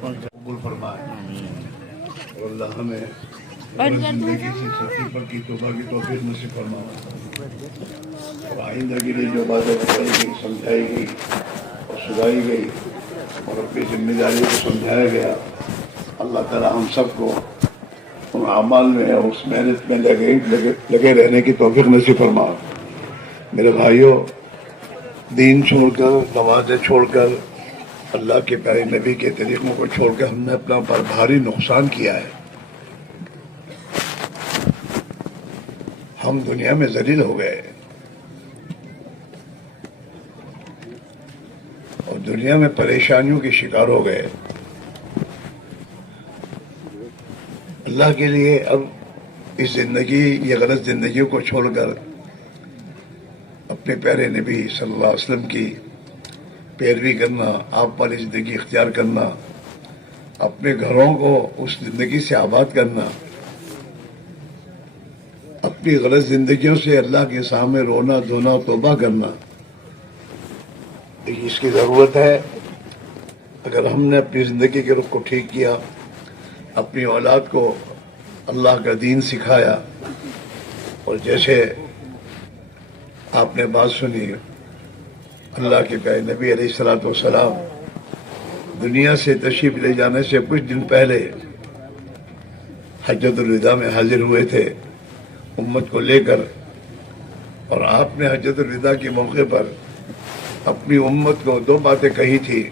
قبول فرمائے اور اللہ ہمیں زندگی سے سچی پر کی توبہ کی توفیق نصیب فرمائے اور آئندہ کے لیے جو باتیں بتائی گئی سمجھائی گئی اور سنائی گئی اور اپنی ذمہ داری کو سمجھایا گیا، اللہ تعالی ہم سب کو ان اعمال میں اور اس محنت میں لگے رہنے کی توفیق نصیب فرمائے۔ میرے بھائیوں، دین چھوڑ کر، نمازیں چھوڑ کر، اللہ کے پیارے نبی کے طریقوں کو چھوڑ کر ہم نے اپنا پر بھاری نقصان کیا ہے۔ ہم دنیا میں ذلیل ہو گئے اور دنیا میں پریشانیوں کے شکار ہو گئے۔ اللہ کے لیے اب اس زندگی، یہ غلط زندگیوں کو چھوڑ کر اپنے پیارے نبی صلی اللہ علیہ وسلم کی پیروی کرنا، آپ والی زندگی اختیار کرنا، اپنے گھروں کو اس زندگی سے آباد کرنا، اپنی غلط زندگیوں سے اللہ کے سامنے رونا دھونا توبہ کرنا، اس کی ضرورت ہے۔ اگر ہم نے اپنی زندگی کے رخ کو ٹھیک کیا، اپنی اولاد کو اللہ کا دین سکھایا، اور جیسے آپ نے بات سنی، اللہ کے پیارے نبی علیہ الصلوۃ والسلام دنیا سے تشریف لے جانے سے کچھ دن پہلے حجۃ الوداع میں حاضر ہوئے تھے امت کو لے کر، اور آپ نے حجۃ الوداع کے موقع پر اپنی امت کو دو باتیں کہی تھی۔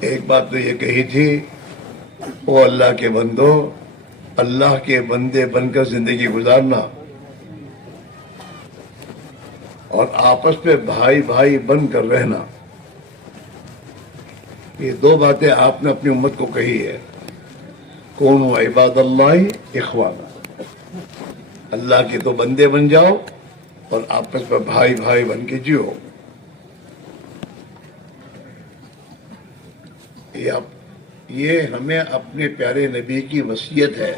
ایک بات تو یہ کہی تھی، او اللہ کے بندو، اللہ کے بندے بن کر زندگی گزارنا، اور آپس میں بھائی بھائی بن کر رہنا۔ یہ دو باتیں آپ نے اپنی امت کو کہی ہے، کونوا عباد اللہ اخوانا، اللہ کے تو بندے بن جاؤ اور آپس میں بھائی بھائی بن کے جیو۔ یہ ہمیں اپنے پیارے نبی کی وصیت ہے،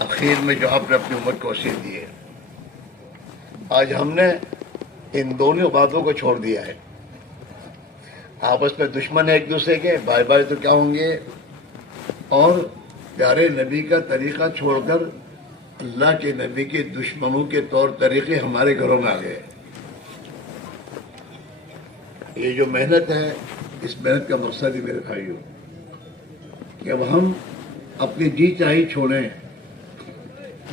اخیر میں جو آپ نے اپنی امت کو وصیت دی ہے۔ آج ہم نے ان دونوں باتوں کو چھوڑ دیا ہے، آپس میں دشمن ہے ایک دوسرے کے، بھائی بھائی تو کیا ہوں گے، اور پیارے نبی کا طریقہ چھوڑ کر اللہ کے نبی کے دشمنوں کے طور طریقے ہمارے گھروں میں آ گئے۔ یہ جو محنت ہے، اس محنت کا مقصد ہی میرے بھائیوں کہ اب ہم اپنی جی چاہی چھوڑیں،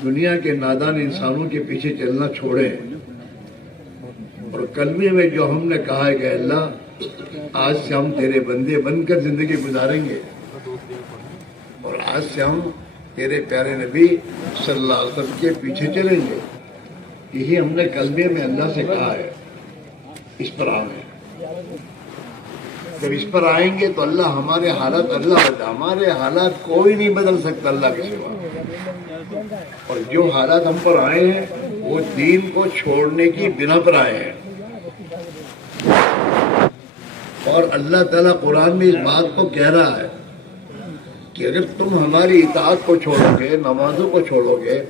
دنیا کے نادان انسانوں کے پیچھے چلنا چھوڑیں، اور کلمے میں جو ہم نے کہا ہے کہ اللہ آج سے ہم تیرے بندے بن کر زندگی گزاریں گے، اور آج سے ہم تیرے پیارے نبی صلی اللہ علیہ وسلم کے پیچھے چلیں گے، یہی ہم نے کلمے میں اللہ سے کہا ہے۔ اس پر آئیں، جب اس پر آئیں گے تو اللہ ہمارے حالات، ہمارے حالات کوئی نہیں بدل سکتا اللہ کے سوا، اور جو حالات ہم پر آئے ہیں وہ دین کو چھوڑنے کی بنا پر آئے ہیں، اور اللہ تعالیٰ قرآن میں اس بات کو کہہ رہا ہے کہ اگر تم ہماری اطاعت کو چھوڑو گے، نمازوں کو چھوڑو گے،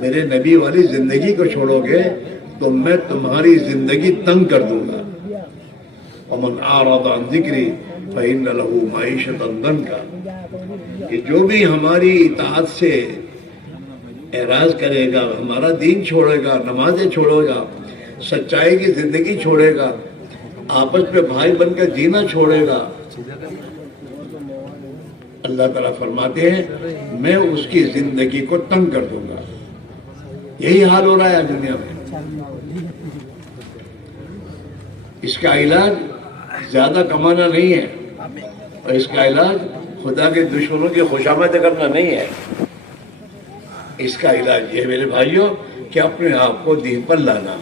میرے نبی والی زندگی کو چھوڑو گے، تو میں تمہاری زندگی تنگ کر دوں گا۔ وَمَنْ أَعْرَضَ عَنْ ذِكْرِي فَإِنَّ لَهُ مَعِيشَةً ضَنْكًا، کہ جو بھی ہماری اطاعت سے اعراض کرے گا، ہمارا دین چھوڑے گا، نمازیں چھوڑے گا، سچائی کی زندگی چھوڑے گا، آپس میں بھائی بن کر جینا چھوڑے گا، اللہ تعالیٰ فرماتے ہیں میں اس کی زندگی کو تنگ کر دوں گا۔ یہی حال ہو رہا ہے دنیا میں۔ اس کا علاج زیادہ کمانا نہیں ہے، اور اس کا علاج خدا کے دشمنوں کی خوشامد کرنا نہیں ہے۔ اس کا علاج یہ میرے بھائیوں کہ اپنے آپ کو دین پر لانا،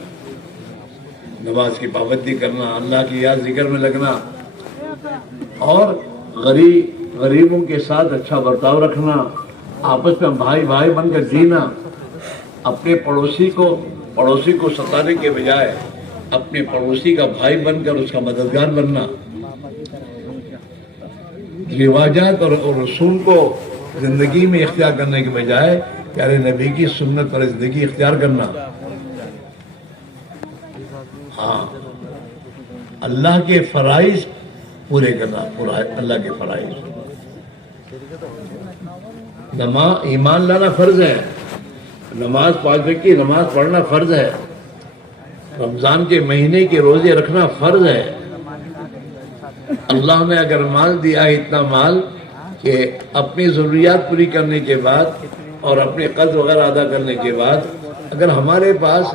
نماز کی پابندی کرنا، اللہ کی یاد ذکر میں لگنا، اور غریبوں کے ساتھ اچھا برتاؤ رکھنا، آپس میں بھائی بھائی بن کر جینا، اپنے پڑوسی کو ستانے کے بجائے اپنے پڑوسی کا بھائی بن کر اس کا مددگار بننا، رواجات اور رسول کو زندگی میں اختیار کرنے کے بجائے پیارے نبی کی سنت پر زندگی اختیار کرنا۔ ہاں، اللہ کے فرائض پورے کرنا پورا اللہ کے فرائض. نماز ایمان لانا فرض ہے. نماز 5 وقت کی نماز پڑھنا فرض ہے. رمضان کے مہینے کے روزے رکھنا فرض ہے. اللہ نے اگر مال دیا ہے اتنا مال کہ اپنی ضروریات پوری کرنے کے بعد اور اپنے قرض وغیرہ ادا کرنے کے بعد اگر ہمارے پاس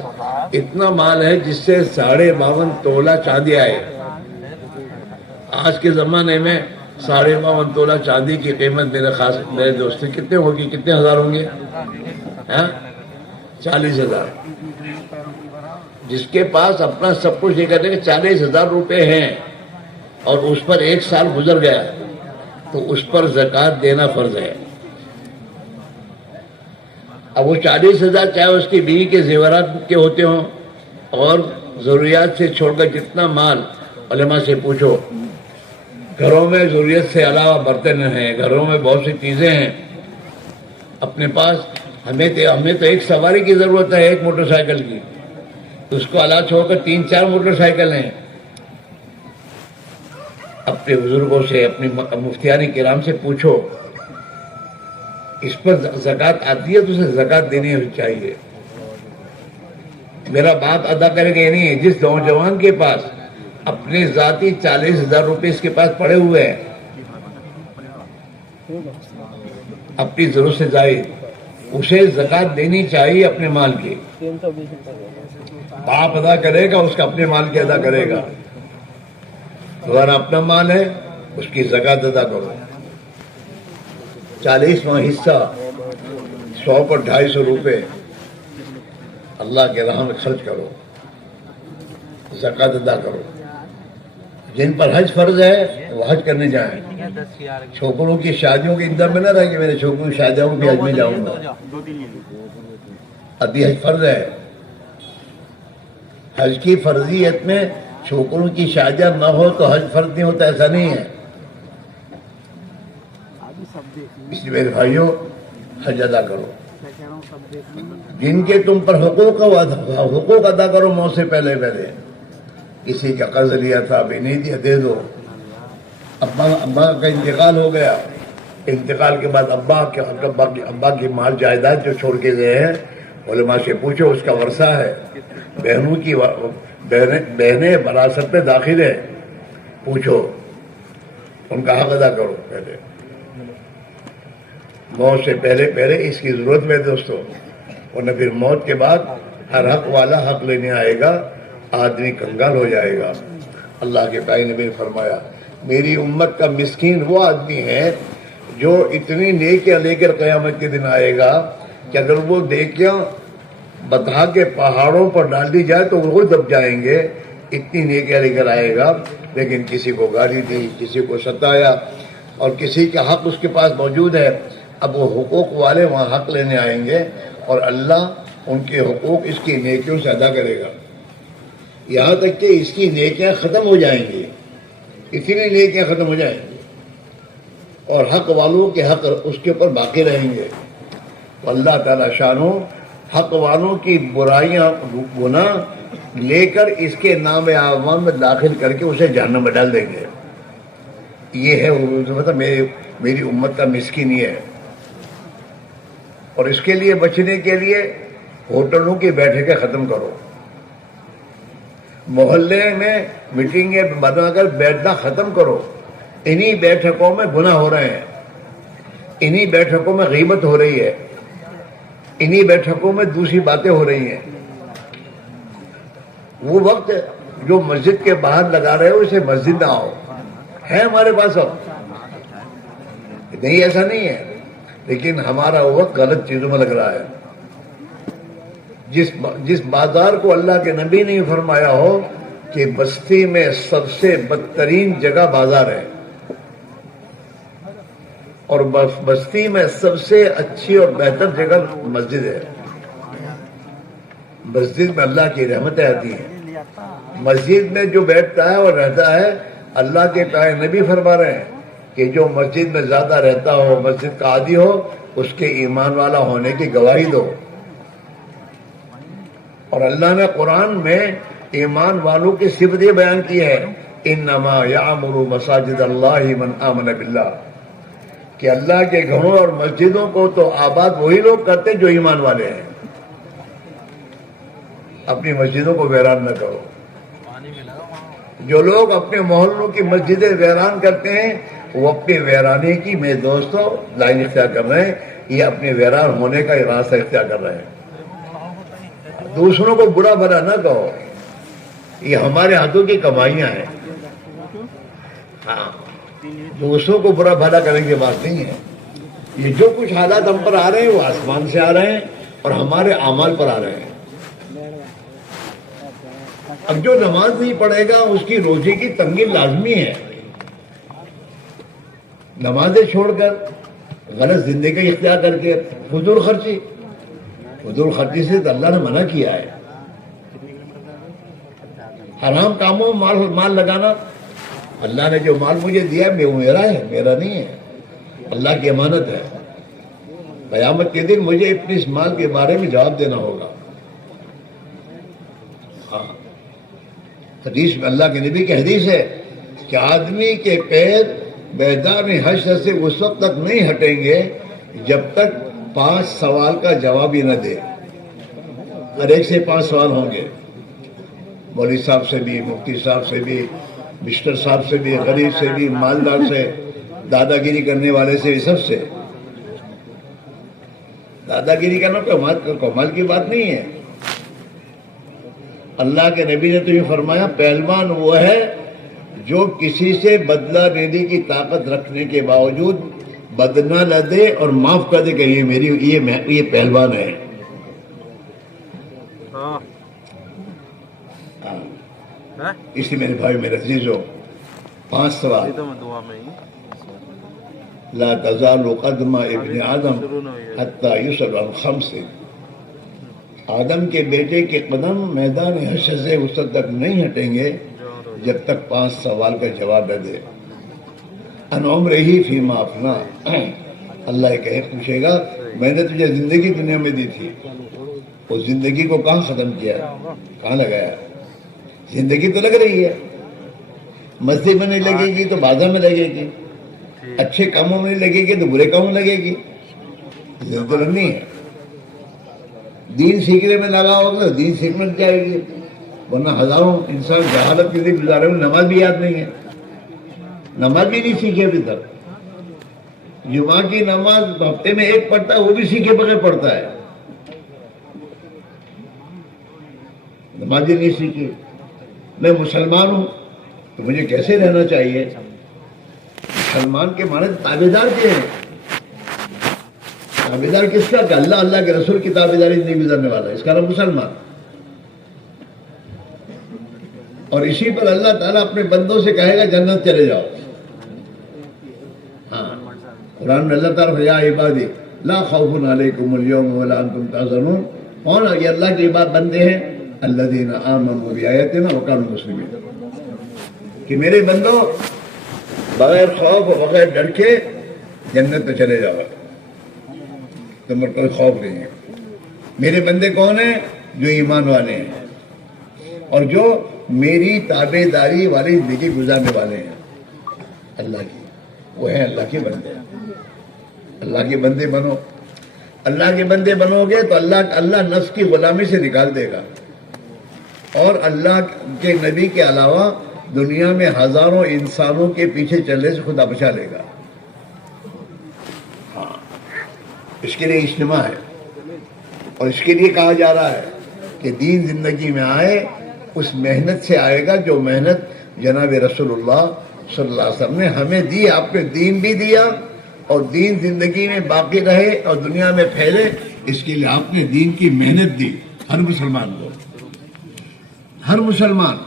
اتنا مال ہے جس سے 52.5 تولہ چاندی آئے. آج کے زمانے میں 52.5 تولہ چاندی کی قیمت میرے دوست کتنے ہوگی؟ کتنے ہزار ہوں گے؟ 40,000. جس کے پاس اپنا سب کچھ یہ کہتے ہیں کہ 40,000 روپے ہیں اور اس پر 1 سال گزر گیا تو اس پر زکوٰۃ دینا فرض ہے. اب وہ 40,000 چاہے اس کی بیوی کے زیورات کے ہوتے ہوں اور ضروریات سے چھوڑ کر جتنا مال، علماء سے پوچھو، گھروں میں ضروریت سے علاوہ برتن ہیں، گھروں میں بہت سی چیزیں ہیں اپنے پاس. ہمیں تو ایک سواری کی ضرورت ہے، ایک موٹر سائیکل کی، اس کو علاوہ چھوڑ کر 3-4 موٹر سائیکل ہیں. اپنے بزرگوں سے، اپنی مفتیان کرام سے پوچھو اس پر زکوٰۃ آتی ہے تو اسے زکوٰۃ دینی چاہیے. میرا باپ ادا کرے گا یہ نہیں ہے. جس نوجوان کے پاس اپنے ذاتی 40,000 روپے اس کے پاس پڑے ہوئے ہیں اپنی ضرورت سے زائد، اسے زکوٰۃ دینی چاہیے اپنے مال کی. باپ ادا کرے گا اس کا اپنے مال کی ادا کرے گا. اگر اپنا مال ہے اس کی زکوٰۃ ادا کرو. 40واں حصہ 100 پر 250 روپے اللہ کے راہ میں خرچ کرو، زکوٰۃ ادا کرو. جن پر حج فرض ہے وہ حج کرنے جائیں. چھوکروں کی شادیوں کے اندر میں نہ رہے کہ میرے چھوکروں کی شادیوں کی حج میں جاؤں گا. ابھی حج فرض ہے. حج کی فرضیت میں چھوکروں کی شادیاں نہ ہو تو حج فرض نہیں ہوتا، ایسا نہیں ہے. اس لیے میرے بھائیوں حج ادا کرو. جن کے تم پر حقوق ادا کرو موت سے پہلے. کسی کا قرض لیا تھا ابھی نہیں دیا، دے دو. ابا کا انتقال ہو گیا، انتقال کے بعد ابا کی مال جائیداد جو چھوڑ کے گئے ہیں علماء سے پوچھو، اس کا ورثہ ہے. بہنوں کی بہنیں وراثت میں داخل ہے، پوچھو، ان کا حق ادا کرو. پہلے موت سے پہلے اس کی ضرورت میں دوستو، ورنہ پھر موت کے بعد ہر حق والا حق لینے آئے گا، آدمی کنگال ہو جائے گا. اللہ کے پیارے نبی نے فرمایا میری امت کا مسکین وہ آدمی ہے جو اتنی نیکیاں لے کر قیامت کے دن آئے گا کہ اگر وہ نیکیاں بتا کے پہاڑوں پر ڈال دی جائے تو وہ دب جائیں گے. اتنی نیکیاں لے کر آئے گا لیکن کسی کو گالی دی، کسی کو ستایا اور کسی کا حق اس کے پاس موجود ہے. اب وہ حقوق والے وہاں حق لینے آئیں گے اور اللہ ان کے حقوق اس کی نیکیوں سے ادا کرے گا، یہاں تک کہ اس کی نیکیاں ختم ہو جائیں گی. اتنی نیکیاں ختم ہو جائیں گی اور حق والوں کے حق اس کے اوپر باقی رہیں گے. اللہ تعالیٰ شانو حق والوں کی برائیاں گناہ لے کر اس کے نام اعظم میں داخل کر کے اسے جہنم میں ڈال دیں گے. یہ ہے مطلب میری امت کا مسکین یہ ہے. اور اس کے لیے بچنے کے لیے ہوٹلوں کی بیٹھکیں ختم کرو، محلے میں میٹنگیں بنا کر بیٹھنا ختم کرو. انہی بیٹھکوں میں گناہ ہو رہے ہیں، انہی بیٹھکوں میں غیبت ہو رہی ہے، انہی بیٹھکوں میں دوسری باتیں ہو رہی ہیں. وہ وقت جو مسجد کے باہر لگا رہے ہو اسے مسجد نہ آؤ، ہے ہمارے پاس اب نہیں، ایسا نہیں ہے، لیکن ہمارا وقت غلط چیزوں میں لگ رہا ہے. جس بازار کو اللہ کے نبی نے فرمایا ہو کہ بستی میں سب سے بدترین جگہ بازار ہے اور بستی میں سب سے اچھی اور بہتر جگہ مسجد ہے. مسجد میں اللہ کی رحمتیں آتی ہیں. مسجد میں جو بیٹھتا ہے اور رہتا ہے، اللہ کے پیارے نبی فرما رہے ہیں کہ جو مسجد میں زیادہ رہتا ہو، مسجد کا عادی ہو، اس کے ایمان والا ہونے کی گواہی دو. اور اللہ نے قرآن میں ایمان والوں کی صفت یہ بیان کی ہے انما یعمر مساجد اللہ من آمن باللہ، کہ اللہ کے گھروں اور مسجدوں کو تو آباد وہی لوگ کرتے جو ایمان والے ہیں. اپنی مسجدوں کو ویران نہ کرو. جو لوگ اپنے محلوں کی مسجدیں ویران کرتے ہیں وہ اپنی ویرانے کی میرے دوستوں لائن اختیار کر رہے ہیں. یہ اپنے ویران ہونے کا راستہ اختیار کر رہے ہیں. دوسروں کو برا بھلا نہ کہو، یہ ہمارے ہاتھوں کی کمائیاں ہیں. ہاں، دوسروں کو برا بھلا کرنے کی بات نہیں ہے. یہ جو کچھ حالات ہم پر آ رہے ہیں وہ آسمان سے آ رہے ہیں اور ہمارے اعمال پر آ رہے ہیں. اب جو نماز نہیں پڑھے گا اس کی روزی کی تنگی لازمی ہے. نمازیں چھوڑ کر غلط زندگی اختیار کر کے فضول خرچی سے تو اللہ نے منع کیا ہے. حرام کاموں مال لگانا، اللہ نے جو مال مجھے دیا ہے وہ میرا ہے، میرا نہیں ہے، اللہ کی امانت ہے. قیامت کے دن مجھے اپنے اس مال کے بارے میں جواب دینا ہوگا. ہاں، حدیث میں اللہ کے نبی کی حدیث ہے کہ آدمی کے پیر میدان حشر سے اس وقت تک نہیں ہٹیں گے جب تک 5 سوال کا جواب ہی نہ دے. ہر ایک سے 5 سوال ہوں گے، مولوی صاحب سے بھی، مفتی صاحب سے بھی، مسٹر صاحب سے بھی، غریب سے بھی، مالدار سے، دادا گیری کرنے والے سے بھی، سب سے. دادا گیری کرنا کمال کی بات نہیں ہے. اللہ کے نبی نے تو یہ فرمایا پہلوان وہ ہے جو کسی سے بدلہ لینے کی طاقت رکھنے کے باوجود بدلہ نہ دے اور معاف کر دے کہ یہ پہلوان ہے. اس لیے میرے بھائی میرے عزیزو، 5 سوال. لا تزال قدم ابن آدم حتی یسأل عن 5. آدم کے بیٹے کے قدم میدان حشر سے اس وقت تک نہیں ہٹیں گے جب تک 5 سوال کا جواب نہ دے. ان عمرہ فیما افنا، اللہ کہے پوچھے گا میں نے تجھے زندگی دنیا میں دی تھی، اس زندگی کو کہاں ختم کیا، کہاں لگایا؟ زندگی تو لگ رہی ہے، مسجد میں نہیں لگے گی تو بازار میں لگے گی، اچھے کاموں میں نہیں لگے گی تو برے کاموں میں لگے گی. زندگی تو لگنی ہے. دین سیکھنے میں لگا ہوگا تو دین سیکھنے جائے گی، ورنہ ہزاروں انسان جہالت کے لیے گزارے ہوئے، نماز بھی یاد نہیں ہے، نماز بھی نہیں سیکھے ابھی تک. جمعہ کی نماز ہفتے میں 1 پڑھتا ہے، وہ بھی سیکھے بغیر پڑھتا ہے، نماز بھی نہیں سیکھی. میں مسلمان ہوں تو مجھے کیسے رہنا چاہیے؟ مسلمان کے معنی تابعدار کے ہیں. تابعدار کس کا؟ کہ اللہ کے رسول کی تابعداری نہیں گزرنے والا، اس کا نام مسلمان. اور اسی پر اللہ تعالیٰ اپنے بندوں سے کہے گا جنت چلے جاؤ. ہاں، قرآن میں اللہ تعالیٰ یا عبادی لا خوف علیکم اليوم ولا انتم تحزنون. کون یہ اللہ کے عباد بندے ہیں؟ الذین آمنوا بآیاتنا وکانوا مسلمین، کہ میرے بندوں بغیر خوف و بغیر ڈر کے جنت میں چلے جاؤ، تم پر کوئی خوف نہیں ہے. میرے بندے کون ہیں؟ جو ایمان والے ہیں اور جو میری تابع داری والی زندگی گزارنے والے ہیں اللہ کی، وہ ہیں اللہ کے بندے. اللہ کے بندے بنو. اللہ کے بندے بنو گے تو اللہ نفس کی غلامی سے نکال دے گا، اور اللہ کے نبی کے علاوہ دنیا میں ہزاروں انسانوں کے پیچھے چلنے سے خدا بچا لے گا. ہاں، اس کے لیے اجتماع ہے، اور اس کے لیے کہا جا رہا ہے کہ دین زندگی میں آئے، اس محنت سے آئے گا جو محنت جناب رسول اللہ صلی اللہ علیہ وسلم نے ہمیں دی. آپ نے دین بھی دیا اور دین زندگی میں باقی رہے اور دنیا میں پھیلے، اس کے لیے آپ نے دین کی محنت دی. ہر مسلمان کو، ہر مسلمان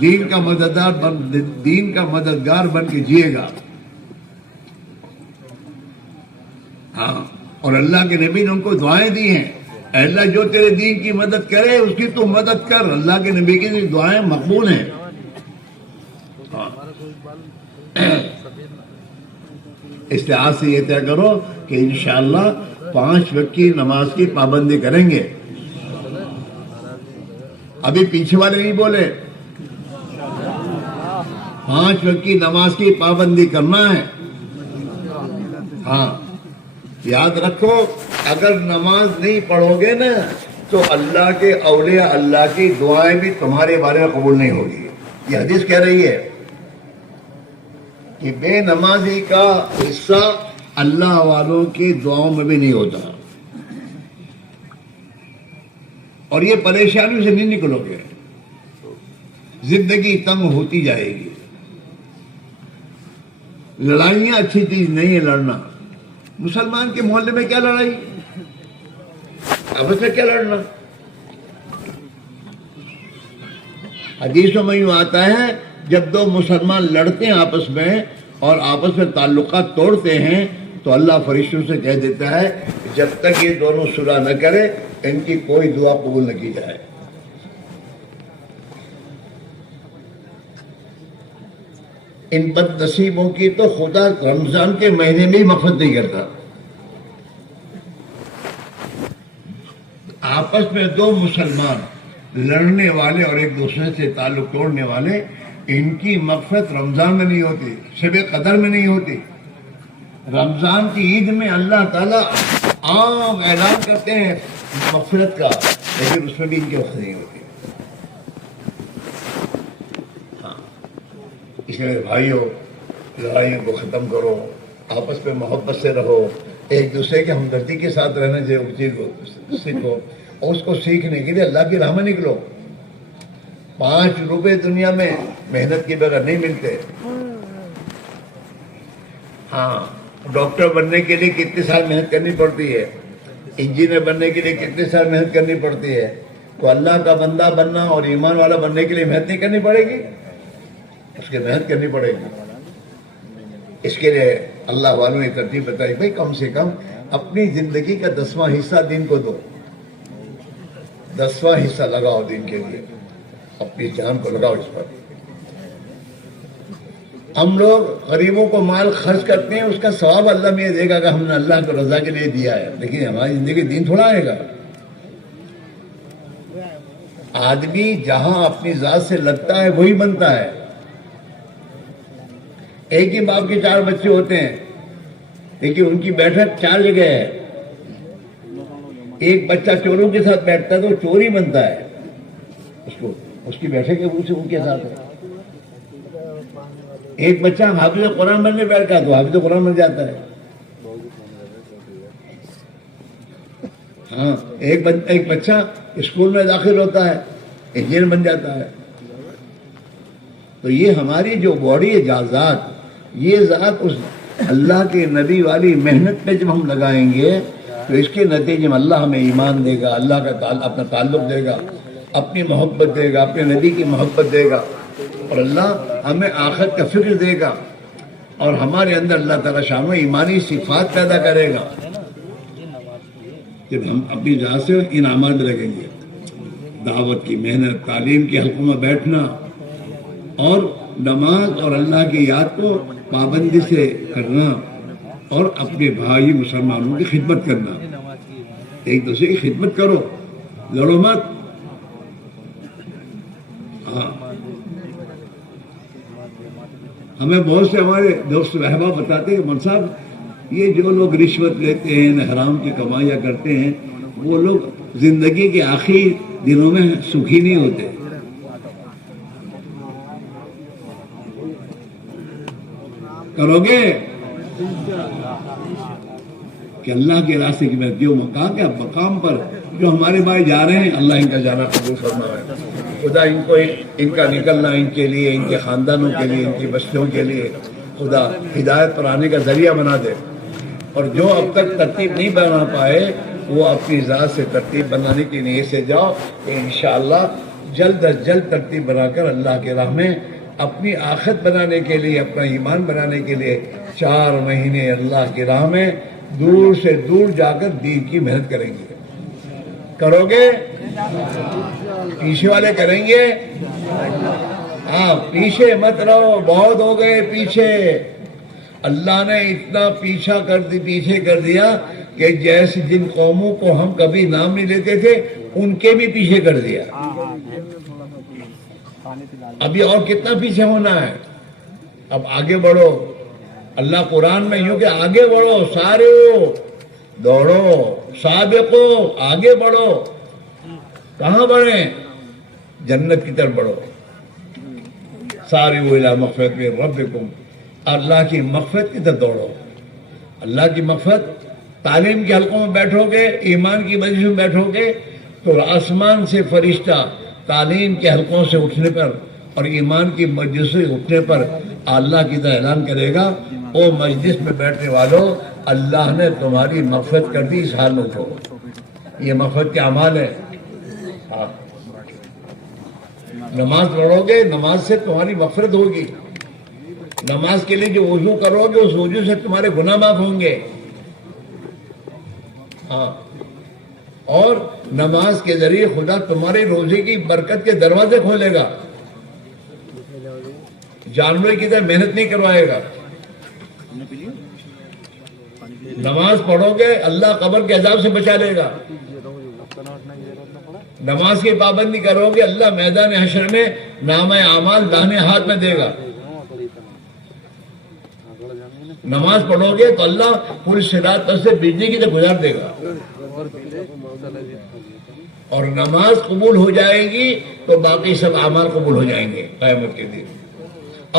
دین کا مددگار بن کے جیے گا. ہاں، اور اللہ کے نبی نے ان کو دعائیں دی ہیں، اے اللہ جو تیرے دین کی مدد کرے اس کی تو مدد کر. اللہ کے نبی کی دعائیں مقبول ہیں. ہاں، استعاذ سے یہ طے کرو کہ انشاءاللہ 5 وقت کی نماز کی پابندی کریں گے. ابھی پیچھے والے نہیں بولے، 5 وقت کی نماز کی پابندی کرنا ہے. ہاں یاد رکھو، اگر نماز نہیں پڑھو گے نا تو اللہ کے اولیاء اللہ کی دعائیں بھی تمہارے بارے میں قبول نہیں ہوگی. یہ حدیث کہہ رہی ہے کہ بے نمازی کا حصہ اللہ والوں کی دعاؤں میں بھی نہیں ہوتا. اور یہ پریشانیوں سے نہیں نکلو گے، زندگی تنگ ہوتی جائے گی. لڑائیاں اچھی چیز نہیں ہے لڑنا. مسلمان کے محلے میں کیا لڑائی، آپس میں کیا لڑنا. حدیثوں میں یوں آتا ہے جب دو مسلمان لڑتے ہیں آپس میں اور آپس میں تعلقات توڑتے ہیں تو اللہ فرشتوں سے کہہ دیتا ہے جب تک یہ دونوں صلح نہ کرے ان کی کوئی دعا قبول نہ کی جائے. ان بد نصیبوں کی تو خدا رمضان کے مہینے میں ہی مغفرت نہیں کرتا. آپس میں دو مسلمان لڑنے والے اور ایک دوسرے سے تعلق توڑنے والے، ان کی مغفرت رمضان میں نہیں ہوتی، شب قدر میں نہیں ہوتی. رمضان کی عید میں اللہ تعالیٰ عام اعلان کرتے ہیں مغفرت کا، لیکن اس میں بھی ان کی وقت نہیں ہوتی. ہاں اس لیے بھائیوں، لڑائیوں کو ختم کرو، آپس میں محبت سے رہو، ایک دوسرے کے ہمدردی کے ساتھ رہنا سیکھو، اور اس کو سیکھنے کے لیے اللہ کی راہ میں نکلو. 5 روپے دنیا میں محنت کے بغیر نہیں ملتے. ہاں ڈاکٹر بننے کے لیے کتنے سال محنت کرنی پڑتی ہے، انجینئر بننے کے لیے کتنے سال محنت کرنی پڑتی ہے. تو اللہ کا بندہ بننا اور ایمان والا بننے کے لیے محنت نہیں کرنی پڑے گی، اس کی محنت کرنی پڑے گی. اس کے لیے اللہ والوں نے ترتیب بتائی، بھائی کم سے کم اپنی زندگی کا 10واں حصہ دین کو دو، 10واں حصہ لگاؤ دین کے لیے، اپنی جان کو لگاؤ اس پر. ہم لوگ غریبوں کو مال خرچ کرتے ہیں، اس کا ثواب اللہ میں دے گا کہ ہم نے اللہ کو رضا کے لیے دیا ہے، لیکن ہماری زندگی دین تھوڑا آئے گا. آدمی جہاں اپنی ذات سے لگتا ہے وہی بنتا ہے. ایک ہی باپ کے 4 بچے ہوتے ہیں لیکن ان کی بیٹھک 4 جگہ ہے. ایک بچہ چوروں کے ساتھ بیٹھتا ہے تو چور ہی بنتا ہے، اس کی بیٹھک ان کے ساتھ ہے. ایک بچہ حافظ قرآن بننے بیٹھتا تو حافظ قرآن بن جاتا ہے. ہاں ایک بچہ اسکول میں داخل ہوتا ہے انجینئر بن جاتا ہے. تو یہ ہماری جو باڈی ہے ذات، یہ ذات اس اللہ کے نبی والی محنت پہ جب ہم لگائیں گے تو اس کے نتیجے میں اللہ ہمیں ایمان دے گا، اللہ کا اپنا تعلق دے گا، اپنی محبت دے گا، اپنے نبی کی محبت دے گا، اور اللہ ہمیں آخرت کا فکر دے گا، اور ہمارے اندر اللہ تعالیٰ شامل ایمانی صفات پیدا کرے گا. جب ہم اپنی ذات سے انعامات میں لگیں گے، دعوت کی محنت، تعلیم کے حلقوں میں بیٹھنا، اور نماز اور اللہ کی یاد کو پابندی سے کرنا، اور اپنے بھائی مسلمانوں کی خدمت کرنا. ایک دوسرے کی خدمت کرو، لڑو مت. ہاں ہمیں بہت سے ہمارے دوست احباب بتاتے ہیں کہ من صاحب یہ جو لوگ رشوت لیتے ہیں، حرام کی کمائیاں کرتے ہیں، وہ لوگ زندگی کے آخری دنوں میں سکھی نہیں ہوتے. کرو گے کہ اللہ کے راستے کی محنت، جو مقام پر جو ہمارے بھائی جا رہے ہیں، اللہ ان کا جانا قبول فرمائے. خدا ان کا نکلنا، ان کے لیے، ان کے خاندانوں کے لیے، ان کی بستیوں کے لیے خدا ہدایت پر آنے کا ذریعہ بنا دے. اور جو اب تک ترتیب نہیں بنا پائے وہ اپنی ذات سے ترتیب بنانے کی نیت سے جاؤ کہ انشاءاللہ جلد از جلد ترتیب بنا کر اللہ کے راہ میں اپنی آخرت بنانے کے لیے، اپنا ایمان بنانے کے لیے 4 مہینے اللہ کی راہ میں دور سے دور جا کر دین کی محنت کریں گے. کرو گے؟ پیچھے والے کریں گے؟ ہاں پیچھے مت رہو، بہت ہو گئے پیچھے. اللہ نے اتنا پیچھے کر دیا کہ جیسے جن قوموں کو ہم کبھی نام نہیں لیتے تھے ان کے بھی پیچھے کر دیا. ابھی اور کتنا پیچھے ہونا ہے؟ اب آگے بڑھو. اللہ قرآن میں یوں کہ آگے بڑھو, سارے دوڑو, سابقو, آگے بڑھو. کہاں بڑھیں؟ جنت کی طرف بڑھو. سارعوا الی مغفرۃ من ربکم, اللہ کی مغفرت کی طرف دوڑو. اللہ کی مغفرت, تعلیم کے حلقوں میں بیٹھو گے, ایمان کی مجلس میں بیٹھو گے تو آسمان سے فرشتہ تعلیم کے حلقوں سے اٹھنے پر اور ایمان کی مجلس سے اٹھنے پر اللہ کی طرح اعلان کرے گا, او مجلس میں بیٹھنے والوں, اللہ نے تمہاری مغفرت کر دی, اس حال میں اٹھو. یہ مغفرت کے اعمال ہے. نماز پڑھو گے, نماز سے تمہاری مغفرت ہوگی. نماز کے لیے جو وضو کرو گے اس وضو سے تمہارے گناہ معاف ہوں گے. ہاں, اور نماز کے ذریعے خدا تمہارے روزے کی برکت کے دروازے کھولے گا. جانور کی طرح محنت نہیں کروائے گا. نماز پڑھو گے اللہ قبر کے عذاب سے بچا لے گا. نماز کی پابندی کرو گے اللہ میدان حشر میں نامہ اعمال داہنے ہاتھ میں دے گا. نماز پڑھو گے تو اللہ پوری صراط پر سے بجلی کی طرح گزار دے گا. اور نماز قبول ہو جائے گی تو باقی سب اعمال قبول ہو جائیں گے قیامت کے دن.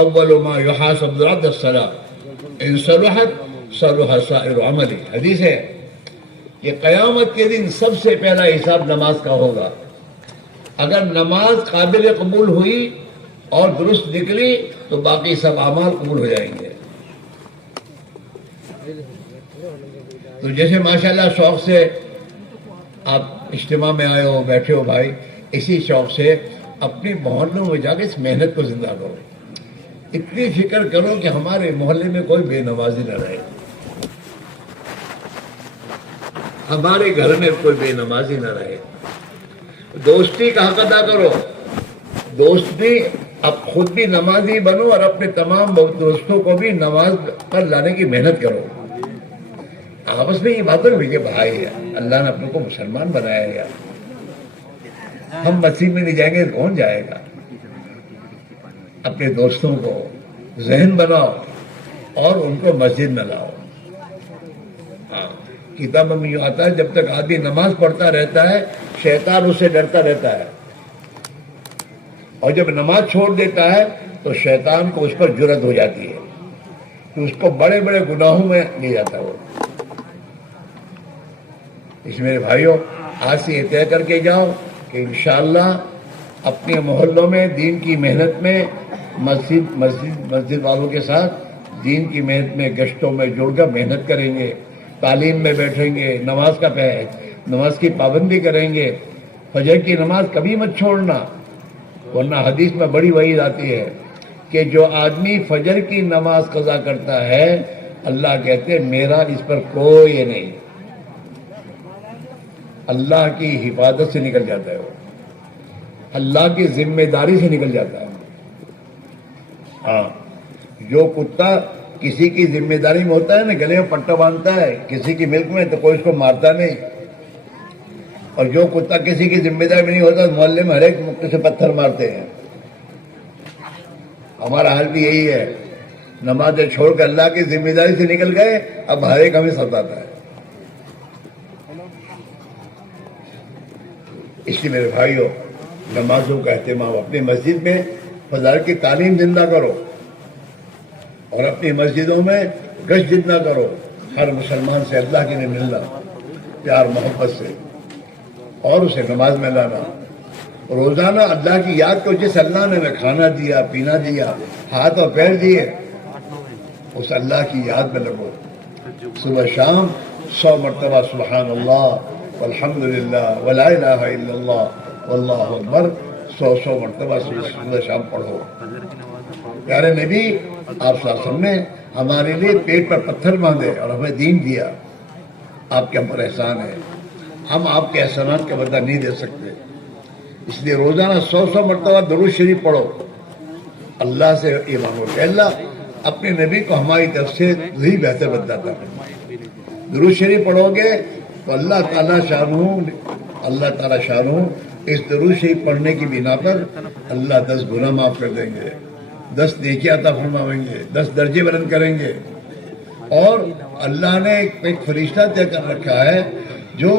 اول ما یحاسب العبد الصلاۃ ان صلحت صلح سائر عملہ. حدیث ہے کہ قیامت کے دن سب سے پہلا حساب نماز کا ہوگا. اگر نماز قابل قبول ہوئی اور درست نکلی تو باقی سب اعمال قبول ہو جائیں گے. تو جیسے ماشاءاللہ شوق سے آپ اجتماع میں آئے ہو, بیٹھے ہو بھائی, اسی شوق سے اپنے محلوں میں جا کے اس محنت کو زندہ کرو. اتنی فکر کرو کہ ہمارے محلے میں کوئی بے نمازی نہ رہے, ہمارے گھر میں کوئی بے نمازی نہ رہے. دوستی کا حق ادا کرو. دوستی, اب خود بھی نمازی بنو اور اپنے تمام دوستوں کو بھی نماز پر لانے کی محنت کرو. آپس میں یہ باتیں ہوئی کہ بھائی اللہ نے اپنے کو مسلمان بنایا ہے, ہم مسجد میں نہیں جائیں گے کون جائے گا. اپنے دوستوں کو ذہن بناؤ اور ان کو مسجد میں لاؤ. ہاں, کتاب میں یوں آتا ہے جب تک آدمی نماز پڑھتا رہتا ہے شیطان اس سے ڈرتا رہتا ہے, اور جب نماز چھوڑ دیتا ہے تو شیطان کو اس پر جرأت ہو جاتی ہے کہ اس کو بڑے بڑے گناہوں میں لے جاتا ہے. اس میرے بھائیوں, آج سے یہ طے کر کے جاؤ کہ انشاءاللہ اپنے محلوں میں دین کی محنت میں مسجد والوں کے ساتھ دین کی محنت میں گشتوں میں جڑ کر محنت کریں گے, تعلیم میں بیٹھیں گے, نماز کی پابندی کریں گے. فجر کی نماز کبھی مت چھوڑنا, ورنہ حدیث میں بڑی وعید آتی ہے کہ جو آدمی فجر کی نماز قضا کرتا ہے اللہ کہتے میرا اس پر کوئی نہیں, اللہ کی حفاظت سے نکل جاتا ہے, وہ اللہ کی ذمہ داری سے نکل جاتا ہے. ہاں, جو کتا کسی کی ذمہ داری میں ہوتا ہے نا, گلے میں پٹا باندھتا ہے کسی کی ملک میں تو کوئی اس کو مارتا نہیں, اور جو کتا کسی کی ذمہ داری میں نہیں ہوتا محلے میں ہر ایک مکے سے پتھر مارتے ہیں. ہمارا حال بھی یہی ہے, نماز چھوڑ کر اللہ کی ذمہ داری سے نکل گئے, اب ہر ایک ہمیں ستاتا ہے. اس لیے میرے بھائیوں, نمازوں کا اہتمام, اپنی مسجد میں فضائل کی تعلیم زندہ کرو اور اپنی مسجدوں میں گشت زندہ کرو. ہر مسلمان سے اللہ کے لیے ملنا پیار محبت سے اور اسے نماز میں لانا. روزانہ اللہ کی یاد کو, جس اللہ نے ہمیں کھانا دیا, پینا دیا, ہاتھ اور پیر دیے, اس اللہ کی یاد میں لگو. صبح شام 100 مرتبہ سبحان اللہ والحمد للہ ولا الہ الا اللہ واللہ اکبر 100 مرتبہ صبح شام پڑھو. پیارے نبی آپ صلی اللہ علیہ وسلم نے ہمارے لیے پیٹ پر پتھر باندھے اور ہمیں دین دیا. آپ کے ہم پر احسان ہے, ہم آپ کے احسانات کا بدلہ نہیں دے سکتے. اس لیے روزانہ 100 مرتبہ درود شریف پڑھو. اللہ سے یہ مانگو کہ اللہ اپنے نبی کو ہماری طرف سے وہی بہتر بتاتا ہے. درود شریف پڑھو گے تو اللہ تعالیٰ شانہ اس درود شریف پڑھنے کی بنا پر اللہ 10 گناہ معاف کر دیں گے. 10 نیکیاں عطا فرمائیں گے، 10 درجے بلند کریں گے. اور اللہ نے ایک فرشتہ طے کر رکھا ہے، جو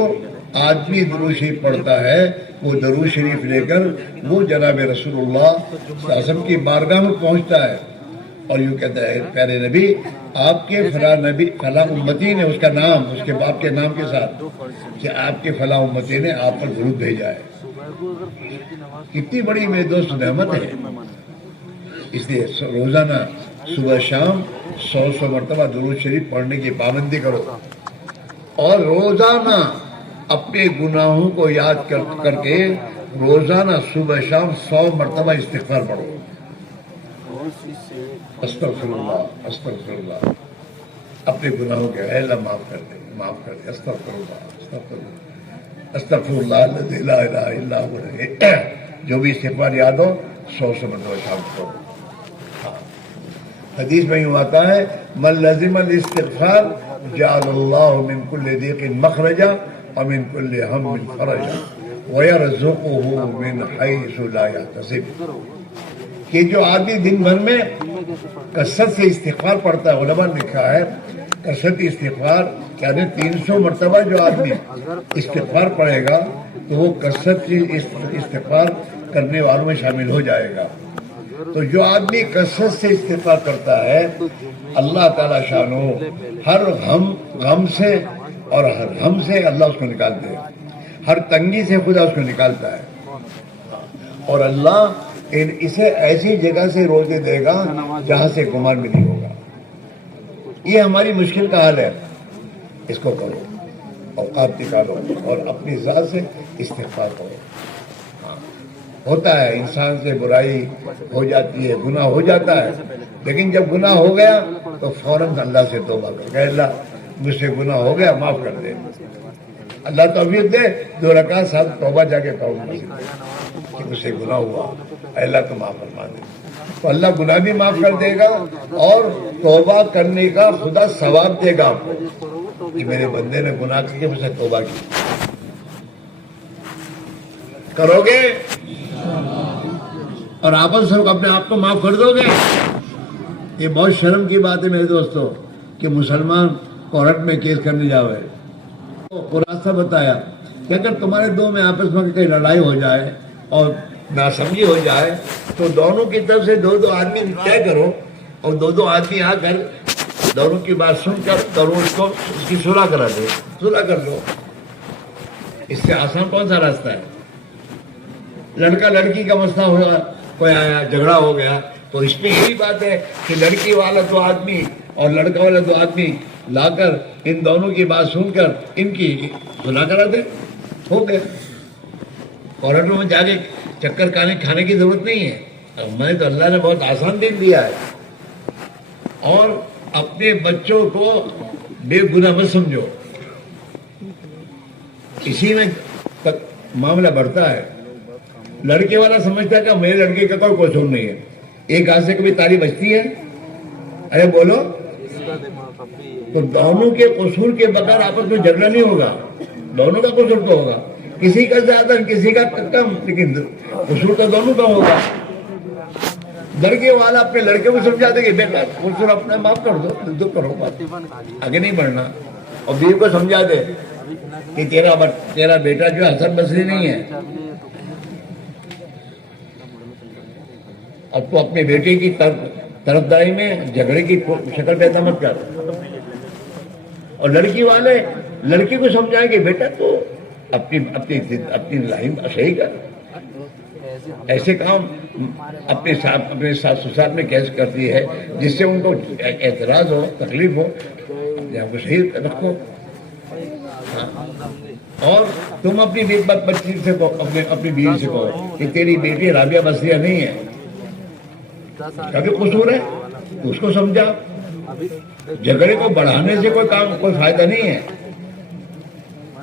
آدمی درود شریف پڑھتا ہے وہ درود شریف لے کر وہ جناب رسول اللہ صلی اللہ علیہ وسلم کی بارگاہ میں پہنچتا ہے اور یوں کہتا ہے پیارے نبی آپ کے فلاں نبی فلاں امتی نے، اس کا نام اس کے باپ کے نام کے ساتھ، کہ آپ کے فلاں امتی نے آپ پر درود بھیجا ہے. کتنی بڑی میرے دوست نعمت ہے. اس لیے روزانہ صبح شام 100 مرتبہ درود شریف پڑھنے کی پابندی کرو، اور روزانہ اپنے گناہوں کو یاد کر کے روزانہ صبح شام 100 مرتبہ استغفار پڑھو. استغفر اللہ استغفر اللہ، اپنے گناہوں کے اے اللہ معاف کر دے معاف کر دے. استغفر اللہ استغفر اللہ استغفر اللہ الذی لا الہ الا هو. جو بھی استغفار یاد ہو 100 مرتبہ شام پڑھو. حدیث میں یوں آتا ہے من لزم الاستغفار جعل اللہ من کل ضیق مخرجا ومن کل ہم فرجا ویرزقہ من حیث لا یحتسب. کہ جو آدمی دن بھر میں کثرت سے استغفار پڑھتا ہے، علماء نے لکھا ہے کثرت استغفار یعنی 300 مرتبہ جو آدمی استغفار پڑھے گا تو وہ کثرت سے استغفار کرنے والوں میں شامل ہو جائے گا. تو جو آدمی کثرت سے استغفار کرتا ہے اللہ تعالیٰ شانو ہر غم سے اور ہر ہم سے اللہ اس کو نکالتے ہیں، ہر تنگی سے خدا اس کو نکالتا ہے، اور اللہ اسے ایسی جگہ سے روزے دے گا جہاں سے گمان بھی نہیں ہوگا. یہ ہماری مشکل کا حل ہے. اس کو کرو، اوقات نکالو اور اپنی ذات سے استغفار کرو. ہوتا ہے انسان سے برائی ہو جاتی ہے، گناہ ہو جاتا ہے، لیکن جب گناہ ہو گیا تو فوراً اللہ سے توبہ کر کہ اللہ مجھ سے گناہ ہو گیا معاف کر دے. اللہ توفیق دے 2 رکعت ساتھ توبہ جا کے کہوں کہ مجھ سے گناہ ہوا، اللہ تو معاف فرما دے. تو اللہ گناہ بھی معاف کر دے گا اور توبہ کرنے کا خدا ثواب دے گا آپ کو کہ میرے بندے نے گناہ کر کے مجھ سے توبہ کی. کرو گے اور آپس میں اپنے آپ کو معاف کر دو گے. یہ بہت شرم کی بات ہے میرے دوستو کہ مسلمان کورٹ میں کیس کرنے جاؤ. خلاصہ بتایا کہ اگر تمہارے دو میں آپس میں کہیں لڑائی ہو جائے اور ناسمجھی ہو جائے تو دونوں کی طرف سے 2 آدمی طے کرو اور 2 آدمی آ کر دونوں کی بات سن کر دونوں اس کی صلح کرا دو، صلح کر لو. اس سے آسان کون سا راستہ ہے؟ لڑکا لڑکی کا مسئلہ ہوگا، کوئی آیا جھگڑا ہو گیا تو اس میں یہی بات ہے کہ لڑکی والا 2 آدمی اور لڑکا والا 2 آدمی لا کر ان دونوں کی بات سن کر ان کی صلح کرا دے، ہو گیا. کورٹوں میں جا کے چکر کھانے کی ضرورت نہیں ہے. ہمیں تو اللہ نے بہت آسان دن دیا ہے. اور اپنے بچوں کو بے گناہ مت سمجھو، اسی میں معاملہ بڑھتا ہے. لڑکے والا سمجھتا ہے کہ میرے لڑکے کا کوئی قصور نہیں ہے. ایک ہاتھ سے کبھی تالی بجتی ہے؟ ارے بولو. تو دونوں کے قصور کے بغیر آپس میں جھگڑا نہیں ہوگا، دونوں کا قصور تو ہوگا، کسی کا زیادہ کسی کا کم، لیکن قصور تو دونوں کا ہوگا. لڑکے والا اپنے لڑکے کو سمجھا دے کہ بیٹا قصور اپنا معاف کر دو کرو بات، آگے نہیں بڑھنا. اور بیوی کو سمجھا دے کہ تیرا بیٹا جو حسن بصری نہیں ہے، اب تو اپنے بیٹے کی طرفداری میں جھگڑے کی شکل پیدا مت کر. اور لڑکی والے لڑکی کو سمجھائیں کہ بیٹا تو اپنی لائن صحیح کر. ایسے کام اپنے ساتھ سسرال میں کیسے کرتی ہے جس سے ان کو اعتراض ہو، تکلیف ہو، یا کو صحیح رکھو. اور تم اپنی بچی سے اپنی بیوی سے کہو کہ تیری بیٹی رابعہ بصریہ نہیں ہے، کبھی قصور ہے تو اس کو سمجھا. جھگڑے کو بڑھانے سے کوئی فائدہ نہیں ہے.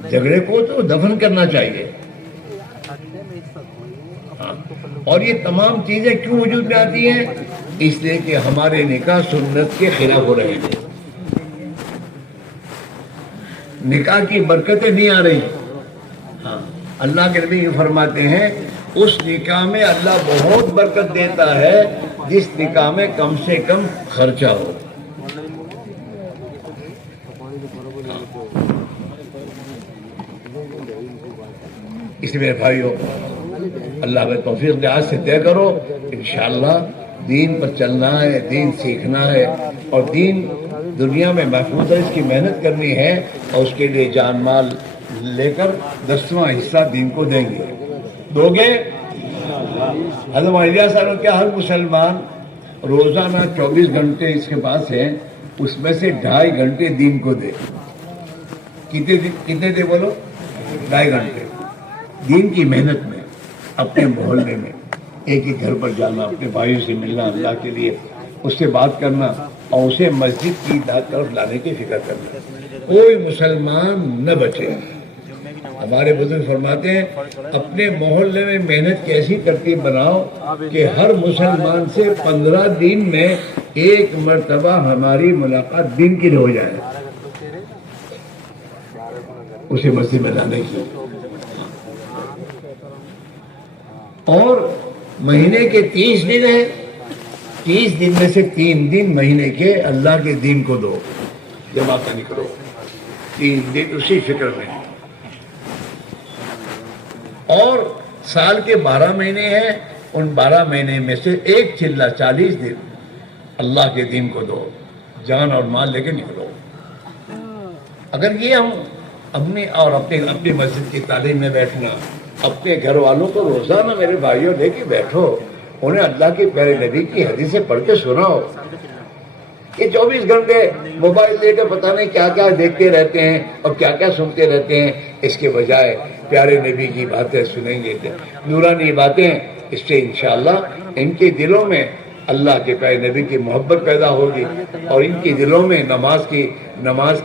جھگڑے کو تو دفن کرنا چاہیے. اور یہ تمام چیزیں کیوں وجود میں آتی ہیں؟ اس لیے کہ ہمارے نکاح سنت کے خلاف ہو رہے ہیں. نکاح کی برکتیں نہیں آ رہی. ہاں اللہ کے نبی فرماتے ہیں اس نکاح میں اللہ بہت برکت دیتا ہے جس نکاح میں کم سے کم خرچہ ہو. اس لیے میرے بھائیو، اللہ میں توفیق دے، آج سے طے کرو انشاءاللہ دین پر چلنا ہے، دین سیکھنا ہے، اور دین دنیا میں محفوظ ہے، اس کی محنت کرنی ہے، اور اس کے لیے جان مال لے کر 10واں حصہ دین کو دیں گے. دو گے؟ حضرت علیہ صاحب کیا ہر مسلمان روزانہ 24 گھنٹے اس کے پاس ہیں، اس میں سے 2.5 گھنٹے دین کو دے. کتنے دے بولو؟ 2.5 گھنٹے دین کی محنت میں، اپنے محلے میں ایک ہی گھر پر جانا، اپنے بھائیوں سے ملنا اللہ کے لیے، اس سے بات کرنا، اور اسے مسجد کی طرف لانے کی فکر کرنا. کوئی مسلمان نہ بچے. ہمارے بزرگ فرماتے ہیں اپنے محلے میں محنت کیسی ترتیب بناؤ کہ ہر مسلمان سے 15 دن میں ایک مرتبہ ہماری ملاقات دین کی ہو جائے، اسے مسجد میں لانے کی. اور مہینے کے 30 دن ہیں، 30 دن میں سے 3 دن مہینے کے اللہ کے دین کو دو. جب آپ نکلو 3 دن اسی فکر میں. اور سال کے 12 مہینے ہیں، ان 12 مہینے میں سے ایک چلہ 40 دن اللہ کے دین کو دو. جان اور مال لے کے نکلو. اگر یہ ہم اپنی مسجد کی تعلیم میں بیٹھنا، اپنے گھر والوں کو روزانہ میرے بھائیوں لے کے بیٹھو، انہیں اللہ کے پیارے نبی کی حدیثیں پڑھ کے سناؤ. یہ 24 گھنٹے موبائل لے کے پتہ نہیں کیا کیا دیکھتے رہتے ہیں اور کیا کیا سنتے رہتے ہیں. اس کے بجائے پیارے نبی کی باتیں سنیں گے، نورانی باتیں، اس سے انشاءاللہ ان کے دلوں میں اللہ کے پیارے نبی کی محبت پیدا ہوگی، اور ان کے دلوں میں نماز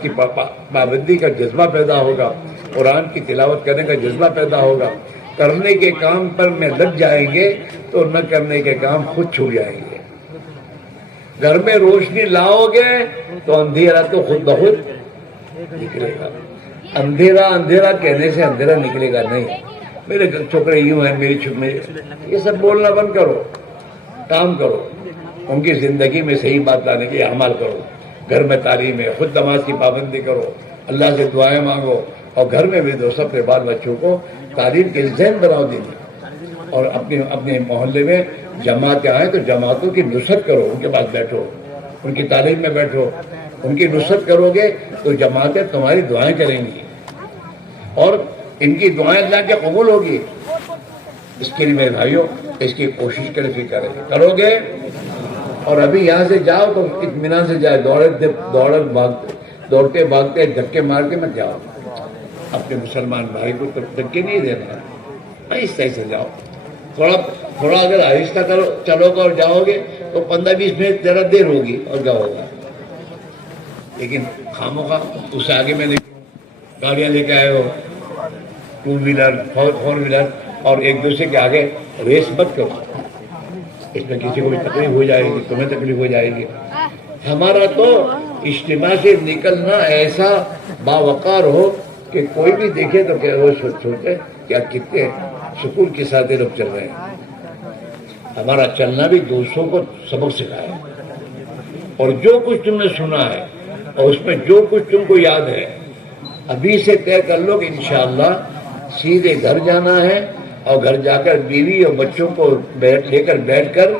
کی پابندی کا جذبہ پیدا ہوگا، قرآن کی تلاوت کرنے کا جذبہ پیدا ہوگا. کرنے کے کام پر میں لگ جائیں گے تو نہ کرنے کے کام خود چھوٹ جائیں گے. گھر میں روشنی لاؤ گے تو اندھیرا تو خود بخود نکلے گا. اندھیرا کہنے سے اندھیرا نکلے گا نہیں. میرے چھوکرے یوں ہیں، میری چھوکرے، یہ سب بولنا بند کرو، کام کرو. ان کی زندگی میں صحیح بات لانے کے اعمال کرو. گھر میں تعلیم ہے، خود نماز کی پابندی کرو، اللہ سے دعائیں مانگو، اور گھر میں بھی دوستوں اپنے بال بچوں کو تعلیم کے ذہن بناؤ دینی. اور اپنے محلے میں جماعتیں آئیں تو جماعتوں کی نصرت کرو، ان کے پاس بیٹھو، ان کی تعلیم میں بیٹھو. ان کی نصرت کرو گے تو جماعتیں تمہاری دعائیں کریں گی، اور ان کی دعائیں اللہ کے قبول ہوگی. اس کے لیے میرے بھائیوں اس کی کوشش کرو گے. اور ابھی یہاں سے جاؤ تو اطمینان سے جائے، دوڑتے بھاگتے دھکے مار کے مت جاؤ. اپنے مسلمان بھائی کو دھکے نہیں دینا، آہستہ سے جاؤ. تھوڑا اگر آہستہ چلو گے اور جاؤ گے تو 15-20 منٹ ذرا دیر ہوگی اور کیا ہوگا. لیکن خاموخواہ اس سے آگے میں گاڑیاں لے کے آئے ہو، 2 ویلر 4 ویلر، اور ایک دوسرے کے آگے ریس مت کرو. اس میں کسی کو بھی تکلیف ہو جائے گی، تمہیں تکلیف ہو جائے گی. ہمارا تو اجتماع سے نکلنا ایسا باوقار ہو کہ کوئی بھی دیکھے تو کہ وہ سوچے کیا کتنے سکون کے ساتھ لوگ چل رہے ہیں. ہمارا چلنا بھی دوسروں کو سبق سکھایا، اور جو کچھ تم نے سنا ہے اور اس میں جو کچھ تم کو یاد ہے، ابھی سے طے کر لو کہ انشاءاللہ سیدھے گھر جانا ہے، اور گھر جا کر بیوی اور بچوں کو لے کر بیٹھ کر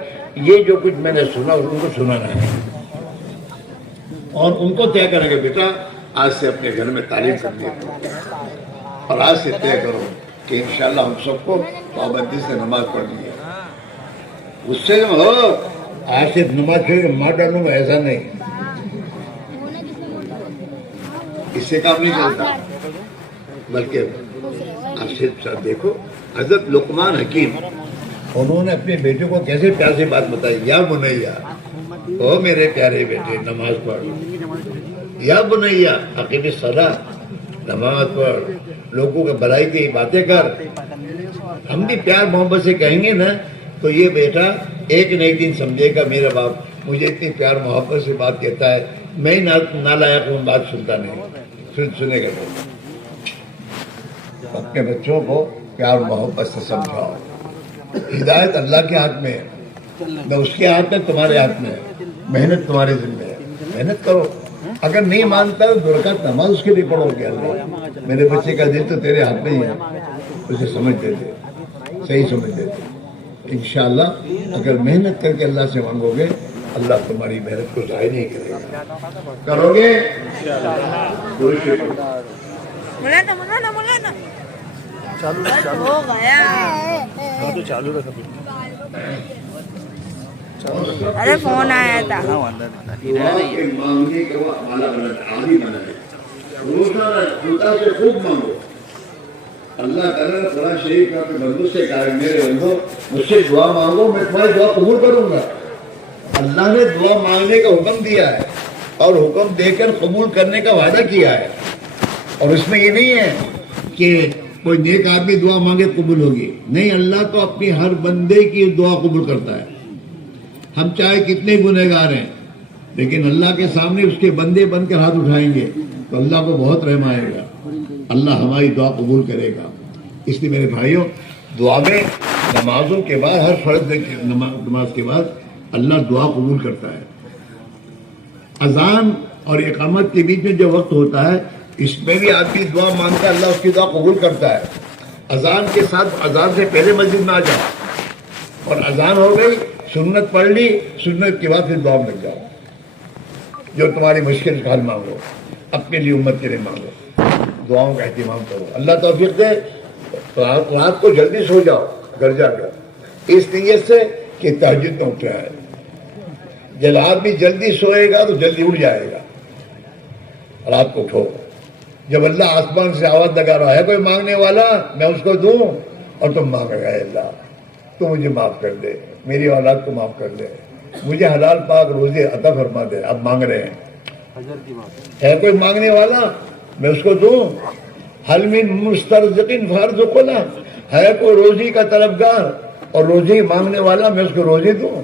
یہ جو کچھ میں نے سنا ان کو سنانا ہے. اور ان کو طے کریں گے بیٹا آج سے اپنے گھر میں تعلیم کرنی ہے، اور آج سے طے کرو کہ انشاءاللہ ہم سب کو پابندی سے نماز پڑھنی ہے. اس سے ہو آج سے نماز چھوڑ کے مار ڈالوں گا ایسا نہیں، اس سے کام نہیں چلتا. بلکہ آپ صرف دیکھو حضرت لقمان حکیم، انہوں نے اپنے بیٹے کو کیسے پیار سے بات بتائی. یا بنیا، او میرے پیارے بیٹے نماز پڑھ. یا بنیا اقیم الصلاۃ، نماز پڑھ، لوگوں کے بھلائی کی باتیں کر. ہم بھی پیار محبت سے کہیں گے نا تو یہ بیٹا ایک نہ ایک دن سمجھے گا میرا باپ مجھے اتنی پیار محبت سے بات کہتا ہے، میں نالائق ہوں بات سنتا نہیں. سنے گا. اپنے بچوں کو پیار محبت سے سمجھاؤ. ہدایت اللہ کے ہاتھ میں ہے. نہ اس کے ہاتھ میں تمہارے ہاتھ میں ہے، محنت تمہارے ذمہ ہے، محنت کرو. اگر نہیں مانتا تو 2 رکعت نماز اس کے لیے پڑھو کہ اللہ میرے بچے کا دل تو تیرے ہاتھ میں ہی ہے، اسے سمجھ دیتے، صحیح سمجھ دیتے. انشاءاللہ اگر محنت کر کے اللہ سے مانگو گے اللہ تمہاری محنت کو ضائع نہیں کرے گا. کرو گے؟ مولانا ہو گیا. ارے فون آیا تھا. دعا کے مانگنے کا وہ والا بنا ہے، عادی بنا ہے. روزانہ خدا سے خوب مانگو. اللہ تعالیٰ نے قرآن شریف کا اپنے بندوں سے کہا ہے میرے بندو مجھ سے دعا مانگو میں تمہاری دعا قبول کروں گا. اللہ نے دعا مانگنے کا حکم دیا ہے اور حکم دے کر قبول کرنے کا وعدہ کیا ہے. اور اس میں یہ نہیں ہے کہ کوئی نیک آدمی دعا مانگے قبول ہوگی، نہیں. اللہ تو اپنی ہر بندے کی دعا قبول کرتا ہے. ہم چاہے کتنے گنہگار ہیں لیکن اللہ کے سامنے اس کے بندے بن کر ہاتھ اٹھائیں گے تو اللہ کو بہت رحم آئے گا، اللہ ہماری دعا قبول کرے گا. اس لیے میرے بھائیوں دعا میں نمازوں کے بعد ہر فرض نماز کے بعد اللہ دعا قبول کرتا ہے. اذان اور اقامت کے بیچ میں جو وقت ہوتا ہے اس میں بھی آدمی دعا مانگتا ہے، اللہ اس کی دعا قبول کرتا ہے. اذان کے ساتھ اذان سے پہلے مسجد میں آ جاؤ اور اذان ہو گئی سنت پڑھ لی، سنت کے بعد پھر دعا میں لگ جاؤ. جو تمہاری مشکل کا حل مانگو، اپنے لیے امت کے لیے مانگو، دعاؤں کا اہتمام کرو. اللہ توفیق دے. رات کو جلدی سو جاؤ گھر جا کر اس نیت سے کہ تہجد نہ اٹھ رہا ہے. جب آدمی جلدی سوئے گا تو جلدی اٹھ جائے گا. رات کو اٹھو. جب اللہ آسمان سے آواز لگا رہا ہے کوئی مانگنے والا میں اس کو دوں اور تم مانگ رہے اللہ تو مجھے معاف کر دے، میری اولاد کو معاف کر دے، مجھے حلال پاک روزی عطا فرما دے. اب مانگ رہے ہیں. ہے کوئی مانگنے والا میں اس کو دوں. حل من مسترزق فارزقہ له. ہے کوئی روزی کا طلبگار اور روزی مانگنے والا میں اس کو روزی دوں.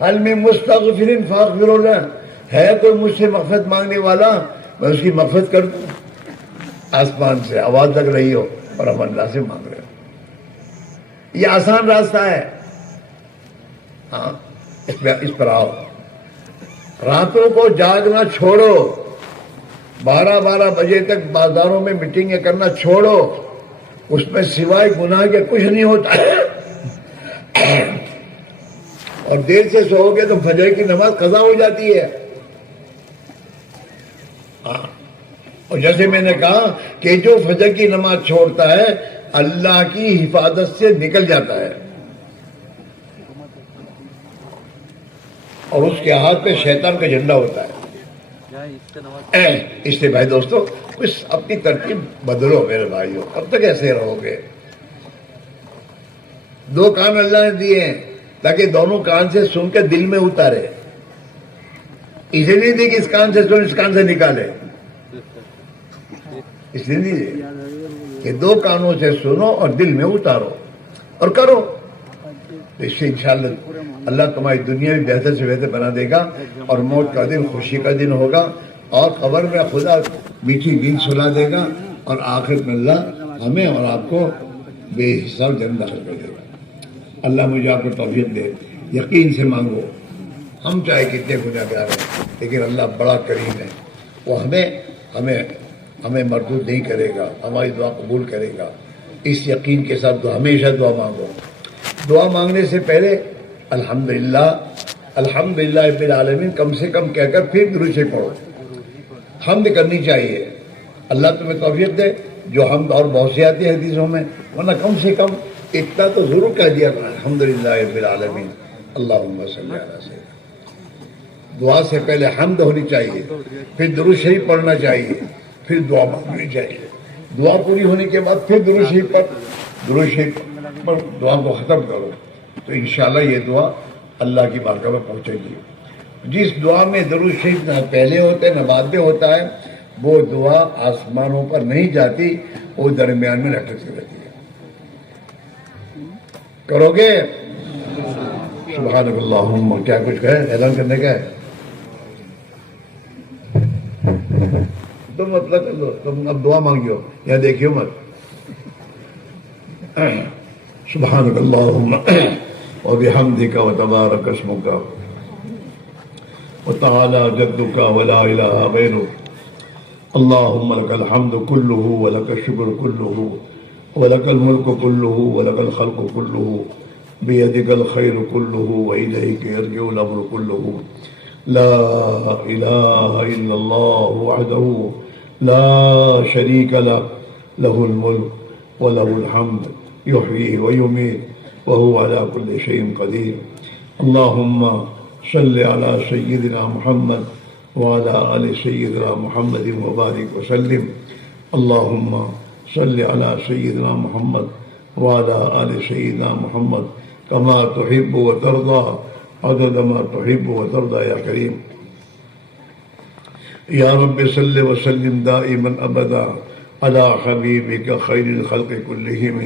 حل من مستغفر فاغفر له. ہے کوئی مجھ سے مغفرت مانگنے والا میں اس کی مغفرت کر دوں. آسمان سے آواز لگ رہی ہو اور ہم اللہ سے مانگ رہے ہو. یہ آسان راستہ ہے. ہاں اس پر آؤ. راتوں کو جاگنا چھوڑو. 12 بجے تک بازاروں میں میٹنگیں کرنا چھوڑو. اس میں سوائے گناہ کے کچھ نہیں ہوتا ہے. اور دیر سے سو گے تو فجر کی نماز قضا ہو جاتی ہے. اور جیسے میں نے کہا کہ جو فجر کی نماز چھوڑتا ہے اللہ کی حفاظت سے نکل جاتا ہے اور اس کے ہاتھ پہ شیطان کا جھنڈا ہوتا ہے. اس لیے بھائی دوستو کچھ اپنی ترتیب بدلو میرے بھائیوں. اب تک ایسے رہو گے. 2 کان اللہ نے دیے ہیں تاکہ دونوں کان سے سن کے دل میں اتارے. اسے نہیں دی کہ اس کان سے سن اس کان سے نکالے. اس لیے نہیں کہ 2 کانوں سے سنو اور دل میں اتارو اور کرو. اس سے انشاءاللہ اللہ تمہاری دنیا بھی بہتر سے بہتر بنا دے گا اور موت کا دن خوشی کا دن ہوگا اور قبر میں خدا میٹھی نیند سلا دے گا اور آخرت میں اللہ ہمیں اور آپ کو بے حساب جنت داخل کر دے گا. اللہ مجھے آپ کو توفیق دے. یقین سے مانگو. ہم چاہے کتنے گنہگار ہیں لیکن اللہ بڑا کریم ہے. وہ ہمیں مردود نہیں کرے گا، ہماری دعا قبول کرے گا. اس یقین کے ساتھ ہمیشہ دعا مانگو. دعا مانگنے سے پہلے الحمدللہ رب العالمین کم سے کم کہہ کر پھر درود شریف پڑھو. حمد کرنی چاہیے. اللہ تمہیں توفیق دے. جو حمد اور بہت سی آتی ہے حدیثوں میں، ورنہ کم سے کم اتنا تو ضرور کہہ دیا کرنا الحمدللہ رب العالمین اللہم صلی علی سیدنا. دعا سے پہلے حمد ہونی چاہیے، پھر درود شریف پڑھنا چاہیے، پھر دعا مانگنی چاہیے. دعا پوری ہونے کے بعد پھر درود شریف پر دعا کو ختم کرو تو انشاءاللہ یہ دعا اللہ کی بارگاہ میں پہنچے گی. جس دعا میں درود شریف نہ پہلے ہوتا ہے نہ بعد میں ہوتا ہے وہ دعا آسمانوں پر نہیں جاتی، وہ درمیان میں لٹکتی رہتی ہے. کرو گے؟ سبحانک اللہم. کیا کچھ کہے؟ اعلان کرنے کا ہے؟ تم مطلب کر لو. تم اب دعا مانگیو یا دیکھیو مت. سبحانک اللہم وبحمدك وتبارك اسمك وتعالى جدك ولا إله غيرك. اللهم لك الحمد كله ولك الشكر كله ولك الملك كله ولك الخلق كله بيدك الخير كله وإليك يرجع الأمر كله. لا إله إلا الله وحده لا شريك له، له الملك وله الحمد يحيي ويميت وهو على كل شيء قدير. اللهم صل على سيدنا محمد وعلى آل سيدنا محمد وبارك وسلم. اللهم صل على سيدنا محمد وعلى آل سيدنا محمد كما تحب وترضى عدد ما تحب وترضى يا كريم. يا رب صل وسلم دائما أبدا على حبيبك خير الخلق كلهم.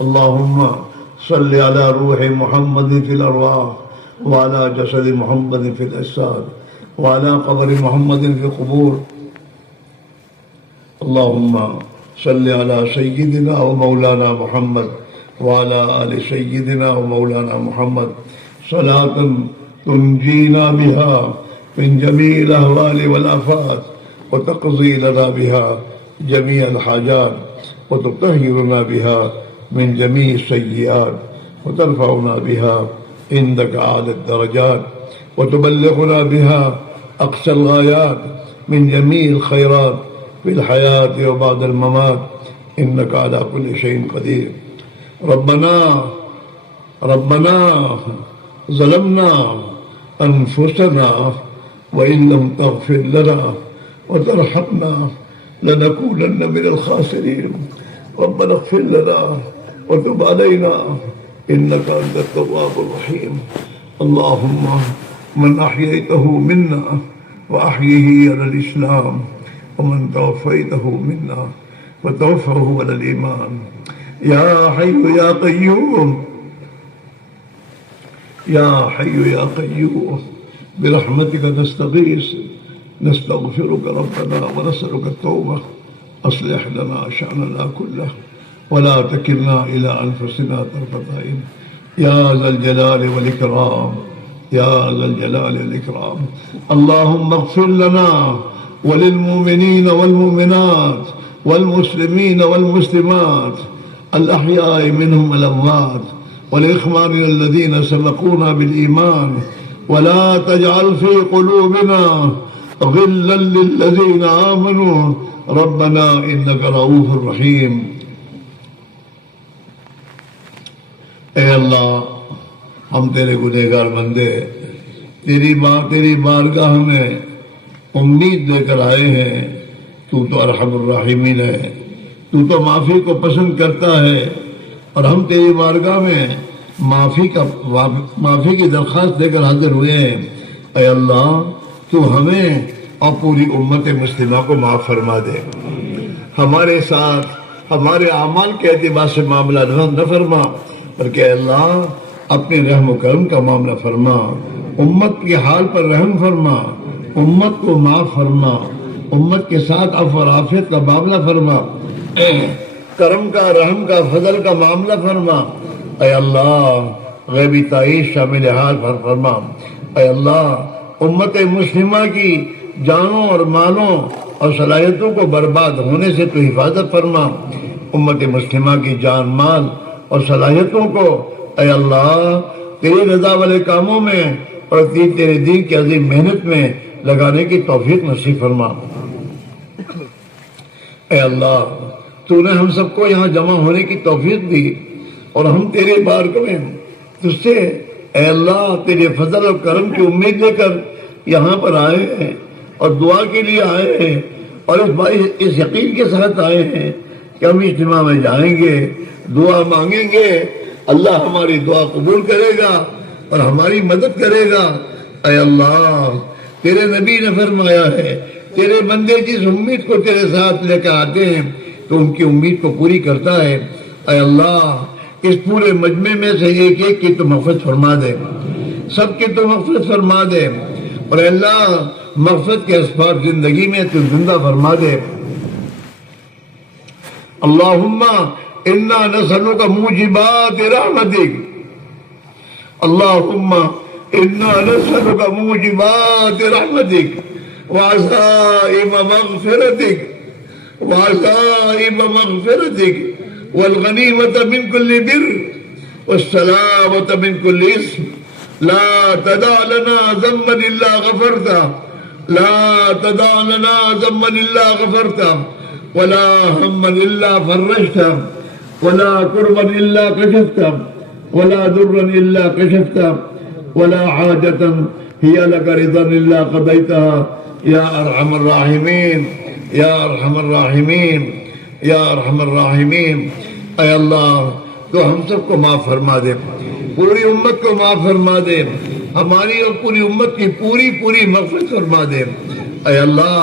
اللهم صل على روح محمد في الأرواح وعلى جسد محمد في الأجساد وعلى قبر محمد في القبور. اللهم صل على سيدنا ومولانا محمد وعلى آل سيدنا ومولانا محمد صلاة تنجينا بها من جميع الأهوال والآفات وتقضي لنا بها جميع الحاجات وتطهرنا بها من جميع السيئات وترفعنا بها عندك أعلى الدرجات وتبلغنا بها أقصى الغايات من جميع الخيرات في الحياة وبعد الممات إنك على كل شيء قدير. ربنا ظلمنا أنفسنا وإن لم تغفر لنا وترحمنا لنكونن من الخاسرين. ربنا اغفر لنا وتب علينا إنك أنت التواب الرحيم. اللهم من أحييته منا وأحيه على الإسلام ومن توفيته منا وتوفه على الإيمان. يا حي يا قيوم، يا حي يا قيوم برحمتك نستغيث نستغفرك ربنا ونسألك التوبة. أصلح لنا شأننا كله ولا تكلنا إلى أنفسنا طرفة عين. يا ذا الجلال والإكرام، يا ذا الجلال والإكرام. اللهم اغفر لنا وللمؤمنين والمؤمنات والمسلمين والمسلمات الأحياء منهم والأموات ولإخواننا الذين سبقونا بالإيمان ولا تجعل في قلوبنا غلا للذين آمنوا ربنا إنك رؤوف رحيم. اے اللہ، ہم تیرے گنہگار بندے تیری بارگاہ میں امید دے کر آئے ہیں. تو تو ارحم الراحمین ہے، تو تو معافی کو پسند کرتا ہے، اور ہم تیری بارگاہ میں معافی کی درخواست دے کر حاضر ہوئے ہیں. اے اللہ، تو ہمیں اور پوری امت مسلمہ کو معاف فرما دے. ہمارے ساتھ ہمارے اعمال کے اعتبار سے معاملہ نہ فرما، بلکہ اے اللہ اپنے رحم و کرم کا معاملہ فرما. امت کے حال پر رحم فرما، امت کو معاف فرما، امت کے ساتھ عفو اور عافیت کا معاملہ فرما، کرم کا، رحم کا، فضل کا معاملہ فرما. اے اللہ غیبی تعیش شامل حال فرما. اے اللہ امت مسلمہ کی جانوں اور مالوں اور صلاحیتوں کو برباد ہونے سے تو حفاظت فرما. امت مسلمہ کی جان، مال اور صلاحیتوں کو اے اللہ تیری رضا والے کاموں میں اور تیرے دین کی عظیم محنت میں لگانے کی توفیق نصیب فرما. اے اللہ تو نے ہم سب کو یہاں جمع ہونے کی توفیق دی، اور ہم تیرے بارگاہ میں تجھ سے اے اللہ تیرے فضل اور کرم کی امید لے کر یہاں پر آئے ہیں اور دعا کے لیے آئے ہیں، اور اس یقین کے ساتھ آئے ہیں کہ ہم اجتماع میں جائیں گے، دعا مانگیں گے، اللہ ہماری دعا قبول کرے گا اور ہماری مدد کرے گا. اے اللہ تیرے نبی نے فرمایا ہے تیرے بندے جس امید کو تیرے ساتھ لے کر آتے ہیں تو ان کی امید کو پوری کرتا ہے. اے اللہ اس پورے مجمع میں سے ایک ایک کی تو مغفرت فرما دے، سب کی تو مغفرت فرما دے، اور اے اللہ مغفرت کے اسباب زندگی میں تو زندہ فرما دے. اللہم انا نسألک موجبات رحمتک اللهم إنا نسألك موجبات رحمتك وعزائم مغفرتك والغنيمة من كل بر والسلامة من كل إثم لا تدع لنا ذنبا إلا غفرته ولا هما إلا فرجته ولا كربا إلا كشفته ولا ضرا إلا كشفته ولا حاجة هي لك رضا إلا قضيتها يا أرحم الراحمين اے اللہ تو ہم سب کو معاف فرما دے، پوری امت کو معاف فرما دے، ہماری اور پوری امت کی پوری مغفرت فرما دے۔ اے اللہ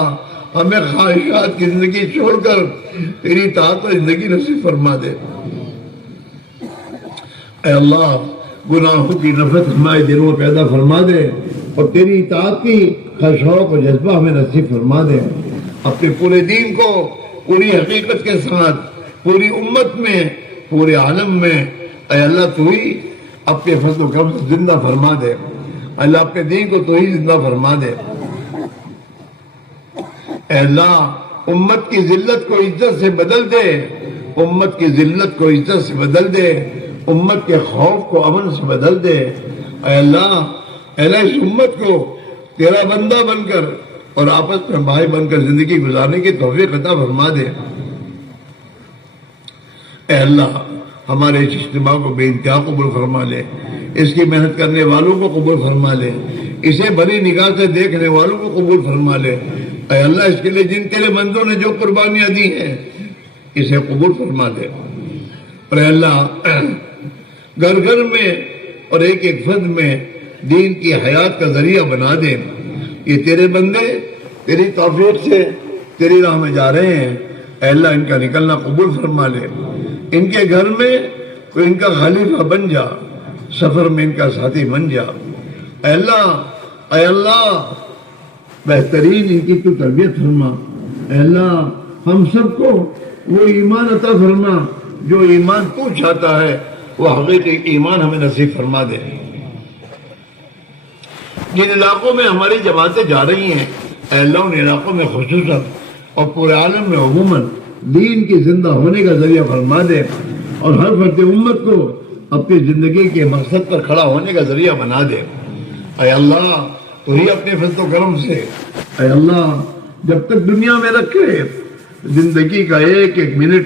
ہمیں خواہشات کی زندگی چھوڑ کر تیری اطاعت و زندگی نصیب فرما دے۔ اے اللہ گناہوں کی نفرت ہمارے دلوں میں پیدا فرما دے اور تیری اطاعت کی شوق و جذبہ ہمیں نصیب فرما دے۔ اپنے پورے دین کو پوری حقیقت کے ساتھ پوری امت میں پورے عالم میں اے اللہ تو ہی اپنے فضل و کرم سے زندہ فرما دے۔ اللہ اپنے دین کو تو ہی زندہ فرما دے۔ اے اللہ امت کی ذلت کو عزت سے بدل دے، امت کی ذلت کو عزت سے بدل دے، امت کے خوف کو امن سے بدل دے۔ اے اللہ اس امت کو تیرا بندہ بن کر اور آپس میں بھائی بن کر زندگی گزارنے کی توفیق عطا فرما دے۔ اے اللہ ہمارے اس اجتماع کو بے انتہا قبول فرما لے، اس کی محنت کرنے والوں کو قبول فرما لے، اسے بڑی نگاہ سے دیکھنے والوں کو قبول فرما لے۔ اے اللہ اس کے لیے جن تیرے بندوں نے جو قربانیاں دی ہیں اسے قبول فرما دے۔ اور اے اللہ گھر گھر میں اور ایک فرد میں دین کی حیات کا ذریعہ بنا دے۔ یہ تیرے بندے تیری توفیق سے تیری راہ میں جا رہے ہیں، اے اللہ ان کا نکلنا قبول فرما لے، ان کے گھر میں کوئی ان کا خلیفہ بن جا، سفر میں ان کا ساتھی بن جا۔ اے اللہ بہترین ان کی تو تربیت فرما۔ اے اللہ ہم سب کو وہ ایمان عطا فرما جو ایمان تو چاہتا ہے، وہ حقیقی ایمان ہمیں نصیب فرما دے۔ جن علاقوں میں ہماری جماعتیں جا رہی ہیں اے اللہ ان علاقوں میں خصوصاً اور پورے عالم میں عموماً دین کی زندہ ہونے کا ذریعہ فرما دے اور ہر فرد امت کو اپنی زندگی کے مقصد پر کھڑا ہونے کا ذریعہ بنا دے۔ اے اللہ تو ہی اپنے فضل و کرم سے اے اللہ جب تک دنیا میں رکھے زندگی کا ایک منٹ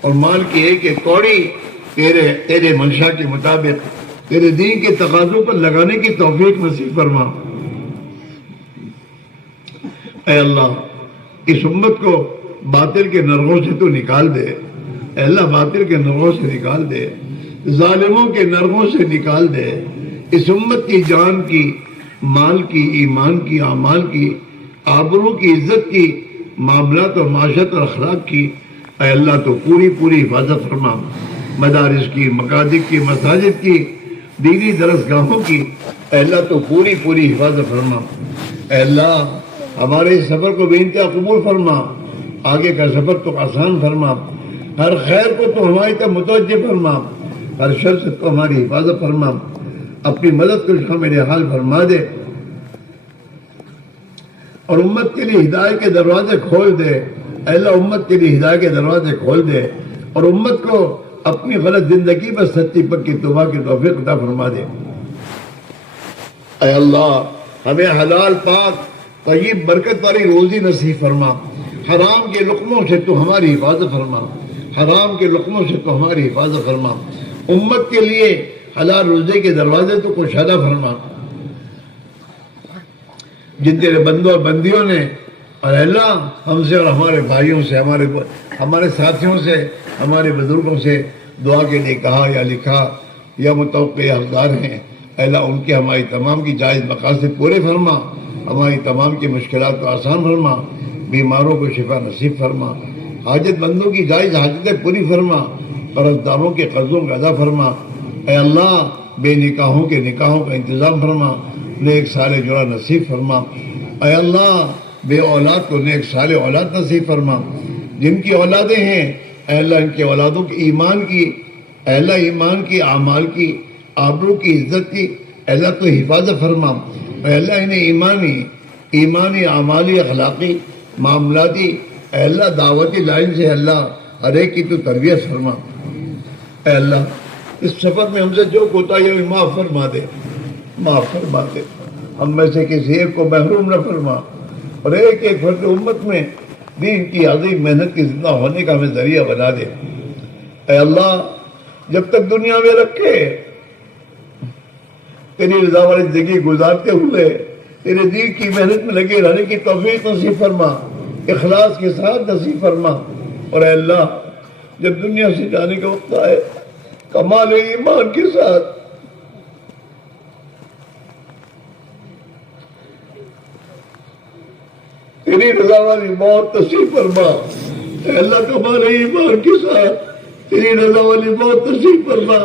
اور مال کی ایک کوڑی تیرے منشا کے مطابق تیرے دین کے تقاضوں پر لگانے کی توفیق نصیب فرما۔ اے اللہ اس امت کو باطل کے نرغوں سے تو نکال دے، اے اللہ باطل کے نرغوں سے نکال دے، ظالموں کے نرغوں سے نکال دے، اس امت کی جان کی، مال کی، ایمان کی، اعمال کی، آبرو کی، عزت کی، معاملات اور معاشرت اور اخلاق کی اے اللہ تو پوری حفاظت فرما۔ مدارس کی، مکاتب کی، مساجد کی، دینی درسگاہوں کی اے اللہ تو پوری حفاظت فرما۔ اے اللہ ہمارے اس سفر کو بے انتہا قبول فرما، آگے کا سفر تو آسان فرما، ہر خیر کو تو ہماری طرف متوجہ فرما، ہر شر سے تو ہماری حفاظت فرما، اپنی مدد کو شامل حال فرما دے اور امت کے لیے ہدایت کے دروازے کھول دے۔ اے اللہ امت کے لیے ہدایت کے دروازے کھول دے اور امت کو اپنی غلط زندگی پر سچی پکی توبہ کی توفیق عطا فرما دے۔ اے اللہ ہمیں حلال پاک طیب برکت والی روزی نصیب فرما، حرام کے لقموں سے تو ہماری حفاظت فرما، حرام کے لقموں سے تو ہماری حفاظت فرما، امت کے لیے حلال روزے کے دروازے تو کشادہ فرما۔ جن تیرے بندوں اور بندیوں نے اور اللہ ہم سے اور ہمارے بھائیوں سے، ہمارے ساتھیوں سے، ہمارے بزرگوں سے دعا کے لیے کہا یا لکھا یا متوقع حقدار ہیں، اللہ ان کے ہماری تمام کی جائز مقاصد پورے فرما، ہماری تمام کی مشکلات کو آسان فرما، بیماروں کو شفا نصیب فرما، حاجت مندوں کی جائز حاجتیں پوری فرما، قرض داروں کے قرضوں کا ادا فرما۔ اے اللہ بے نکاحوں کے نکاحوں کا انتظام فرما، نیک صالح جوڑا نصیب فرما۔ اے اللہ بے اولاد کو نیک صالح اولاد نصیب فرما، جن کی اولادیں ہیں اے اللہ ان کے اولادوں کی ایمان کی، اے اللہ ایمان کی، اعمال کی، آبرو کی عزت کی اے اللہ تو حفاظت فرما، اے اللہ انہیں ایمانی اعمالی اخلاقی معاملاتی اے اللہ دعوتی لائن سے اللہ ہر ایک کی تو تربیت فرما۔ اے اللہ اس سفر میں ہم سے جو کوتاہی ہوئی معاف فرما دے، معاف فرما دے، ہم میں سے کسی ایک کو محروم نہ فرما، اور ایک ایک فرد امت میں دین کی عظیم محنت کی زندہ ہونے کا ہمیں ذریعہ بنا دے۔ اے اللہ جب تک دنیا میں رکھے تیری رضا والی زندگی گزارتے ہوئے تیرے دین کی محنت میں لگے رہنے کی توفیق نصیب فرما، اخلاص کے ساتھ نصیب فرما، اور اے اللہ جب دنیا سے جانے کا وقت آئے کمال ایمان کے ساتھ تیری رضا والی موت نصیب فرما۔ اے اللہ کمال ایمان کے ساتھ تیری رضا والی موت نصیب فرما۔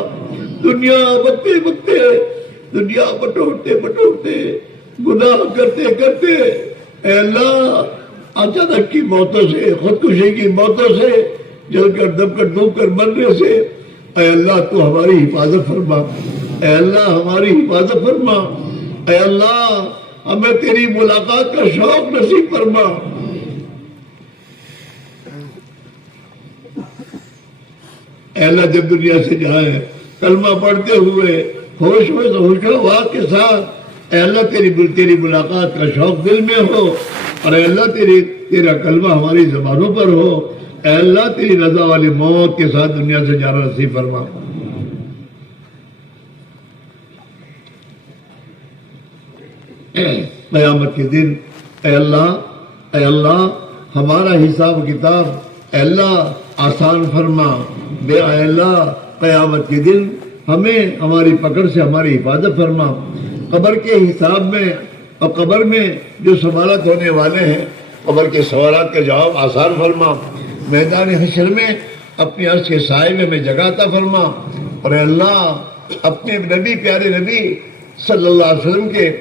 دنیا بکتے بکتے، دنیا بٹوٹتے بٹوٹتے، گناہ کرتے کرتے اے اللہ اچانک کی موتوں سے، خودکشی کی موتوں سے، جل کر دب کر ڈوب کر مرنے سے اے اللہ تو ہماری حفاظت فرما، اے اللہ ہماری حفاظت فرما، اے اللہ ہمیں تیری ملاقات کا شوق نصیب فرما۔ اے اللہ جب دنیا سے جائیں کلمہ پڑھتے ہوئے ہوش و کے ساتھ اے اللہ تیری ملاقات کا شوق دل میں ہو، اور اے اللہ تیرا کلمہ ہماری زبانوں پر ہو، اے اللہ تیری رضا والی موت کے ساتھ دنیا سے جانا نصیب فرما۔ قیامت کے دن اے اللہ ہمارا حساب کتاب اے اللہ آسان فرما، اے اللہ قیامت کے دن ہمیں ہماری پکڑ سے ہماری حفاظت فرما، قبر کے حساب میں اور قبر میں جو سوالات ہونے والے ہیں قبر کے سوالات کا جواب آسان فرما، میدان حشر میں اپنی عرش کے سائے میں ہمیں جگہ عطا فرما، اور اے اللہ اپنے نبی پیارے نبی صلی اللہ علیہ وسلم کے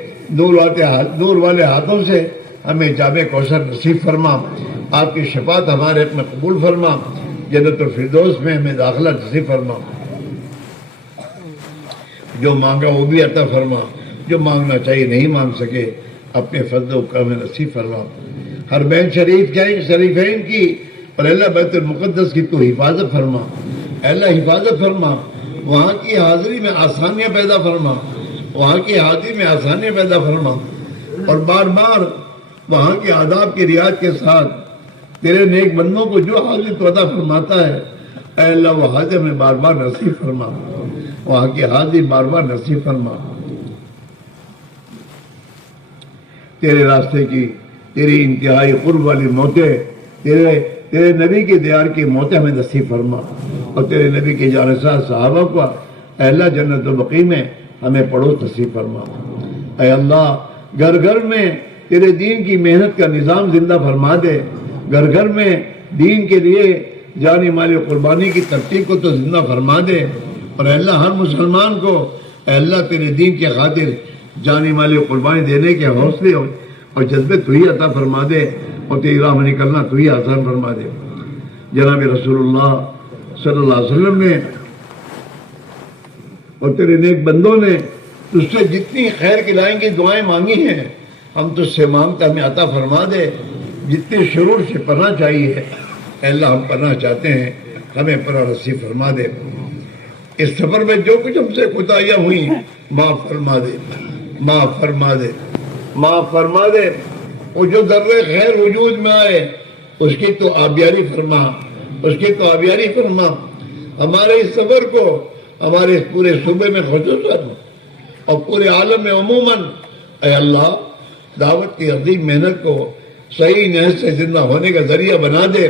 نور والے ہاتھوں سے ہمیں جامع کوثر نصیب فرما، آپ کی شفاعت ہمارے حق میں قبول فرما، جنت الفردوس میں ہمیں داخلہ نصیب فرما، جو مانگا وہ بھی عطا فرما، جو مانگنا چاہیے نہیں مانگ سکے اپنے فضل و کرم نصیب فرما، حرمین شریفین کی اور اللہ بیت المقدس کی تو حفاظت فرما، اے اللہ حفاظت فرما، وہاں کی حاضری میں آسانیاں پیدا فرما، وہاں کی حاضری میں آسانیاں پیدا فرما، اور بار بار وہاں کے آداب کی رعایت کے ساتھ تیرے نیک بندوں کو جو حاضری تو عطا فرماتا ہے اے اللہ وہ حاضر میں بار بار نصیب فرما، وہاں کی حاضری بار بار نصیب فرما، تیرے راستے کی تیری انتہائی قرب والی موتیں، تیرے نبی کے دیار کی موتیں ہمیں نصیب فرما، اور تیرے نبی کے جانشاہ صحابہ کو اے اللہ جنت البقیع میں ہمیں پڑوس نصیب فرما، اے اللہ گھر گھر میں تیرے دین کی محنت کا نظام زندہ فرما دے، گھر گھر میں دین کے لیے جانی مالی قربانی کی ترتیب کو تو زندہ فرما دے، اور اے اللہ ہر مسلمان کو اے اللہ تیرے دین کے خاطر جانی مالی قربانی دینے کے حوصلے اور جذبے تو ہی عطا فرما دے، اور تیری راہ میں نکلنا تو ہی آسان فرما دے۔ جناب رسول اللہ صلی اللہ علیہ وسلم نے اور تیرے نیک بندوں نے تجھ سے جتنی خیر کی لائن کی دعائیں مانگی ہیں ہم تجھ سے مانگتا ہمیں عطا فرما دے، جتنے شرور سے پناہ چاہیے اے اللہ ہم پناہ چاہتے ہیں، ہمیں پناہ نصیب فرما دے، اس سفر میں جو کچھ ہم سے کوتاہیاں ہوئی معاف فرما دے، معاف فرما دے، معاف فرما دے، وہ جو ذرے خیر وجود میں آئے اس کی تو آبیاری فرما، اس کی تو آبیاری فرما، ہمارے اس سفر کو ہمارے اس پورے صوبے میں خصوصاً اور پورے عالم میں عموماً اے اللہ دعوت کی عظیم محنت کو صحیح نیت سے زندہ ہونے کا ذریعہ بنا دے،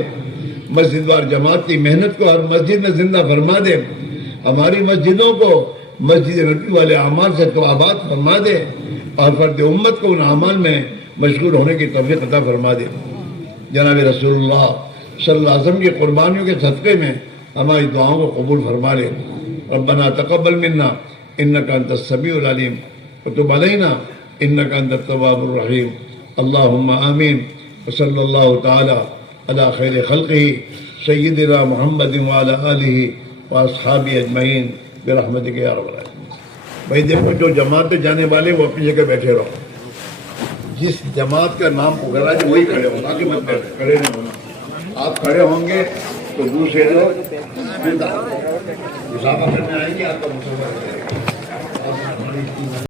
مسجد وار جماعت کی محنت کو ہر مسجد میں زندہ فرما دے، ہماری مسجدوں کو مسجد نبی والے اعمال سے تو آباد فرما دے، اور فرد امت کو ان اعمال میں مشغول ہونے کی توفیق عطا فرما دے۔ جناب رسول اللہ صلی اللہ علیہ وسلم کی قربانیوں کے صدقے میں ہماری دعاؤں کو قبول فرما لے۔ ربنا تقبل منا انك انت السميع العليم وتب علينا انك انت التواب الرحيم اللهم آمين وصلى الله تعالى على خير خلقه سيدنا محمد وعلى آله وأصحابه أجمعين برحمتك يا رب العالمين۔ بھائی دیکھو جو جماعت پہ جانے والے وہ اپنی جگہ بیٹھے رہو. جس جماعت کا نام پکارا ہے وہی کھڑے ہو, باقی مت بیٹھے, کھڑے نہیں ہونا. آپ کھڑے ہوں گے تو دوسرے جو اضافہ کرنے آئیں گے آپ کا مسافہ ہو جائے گا.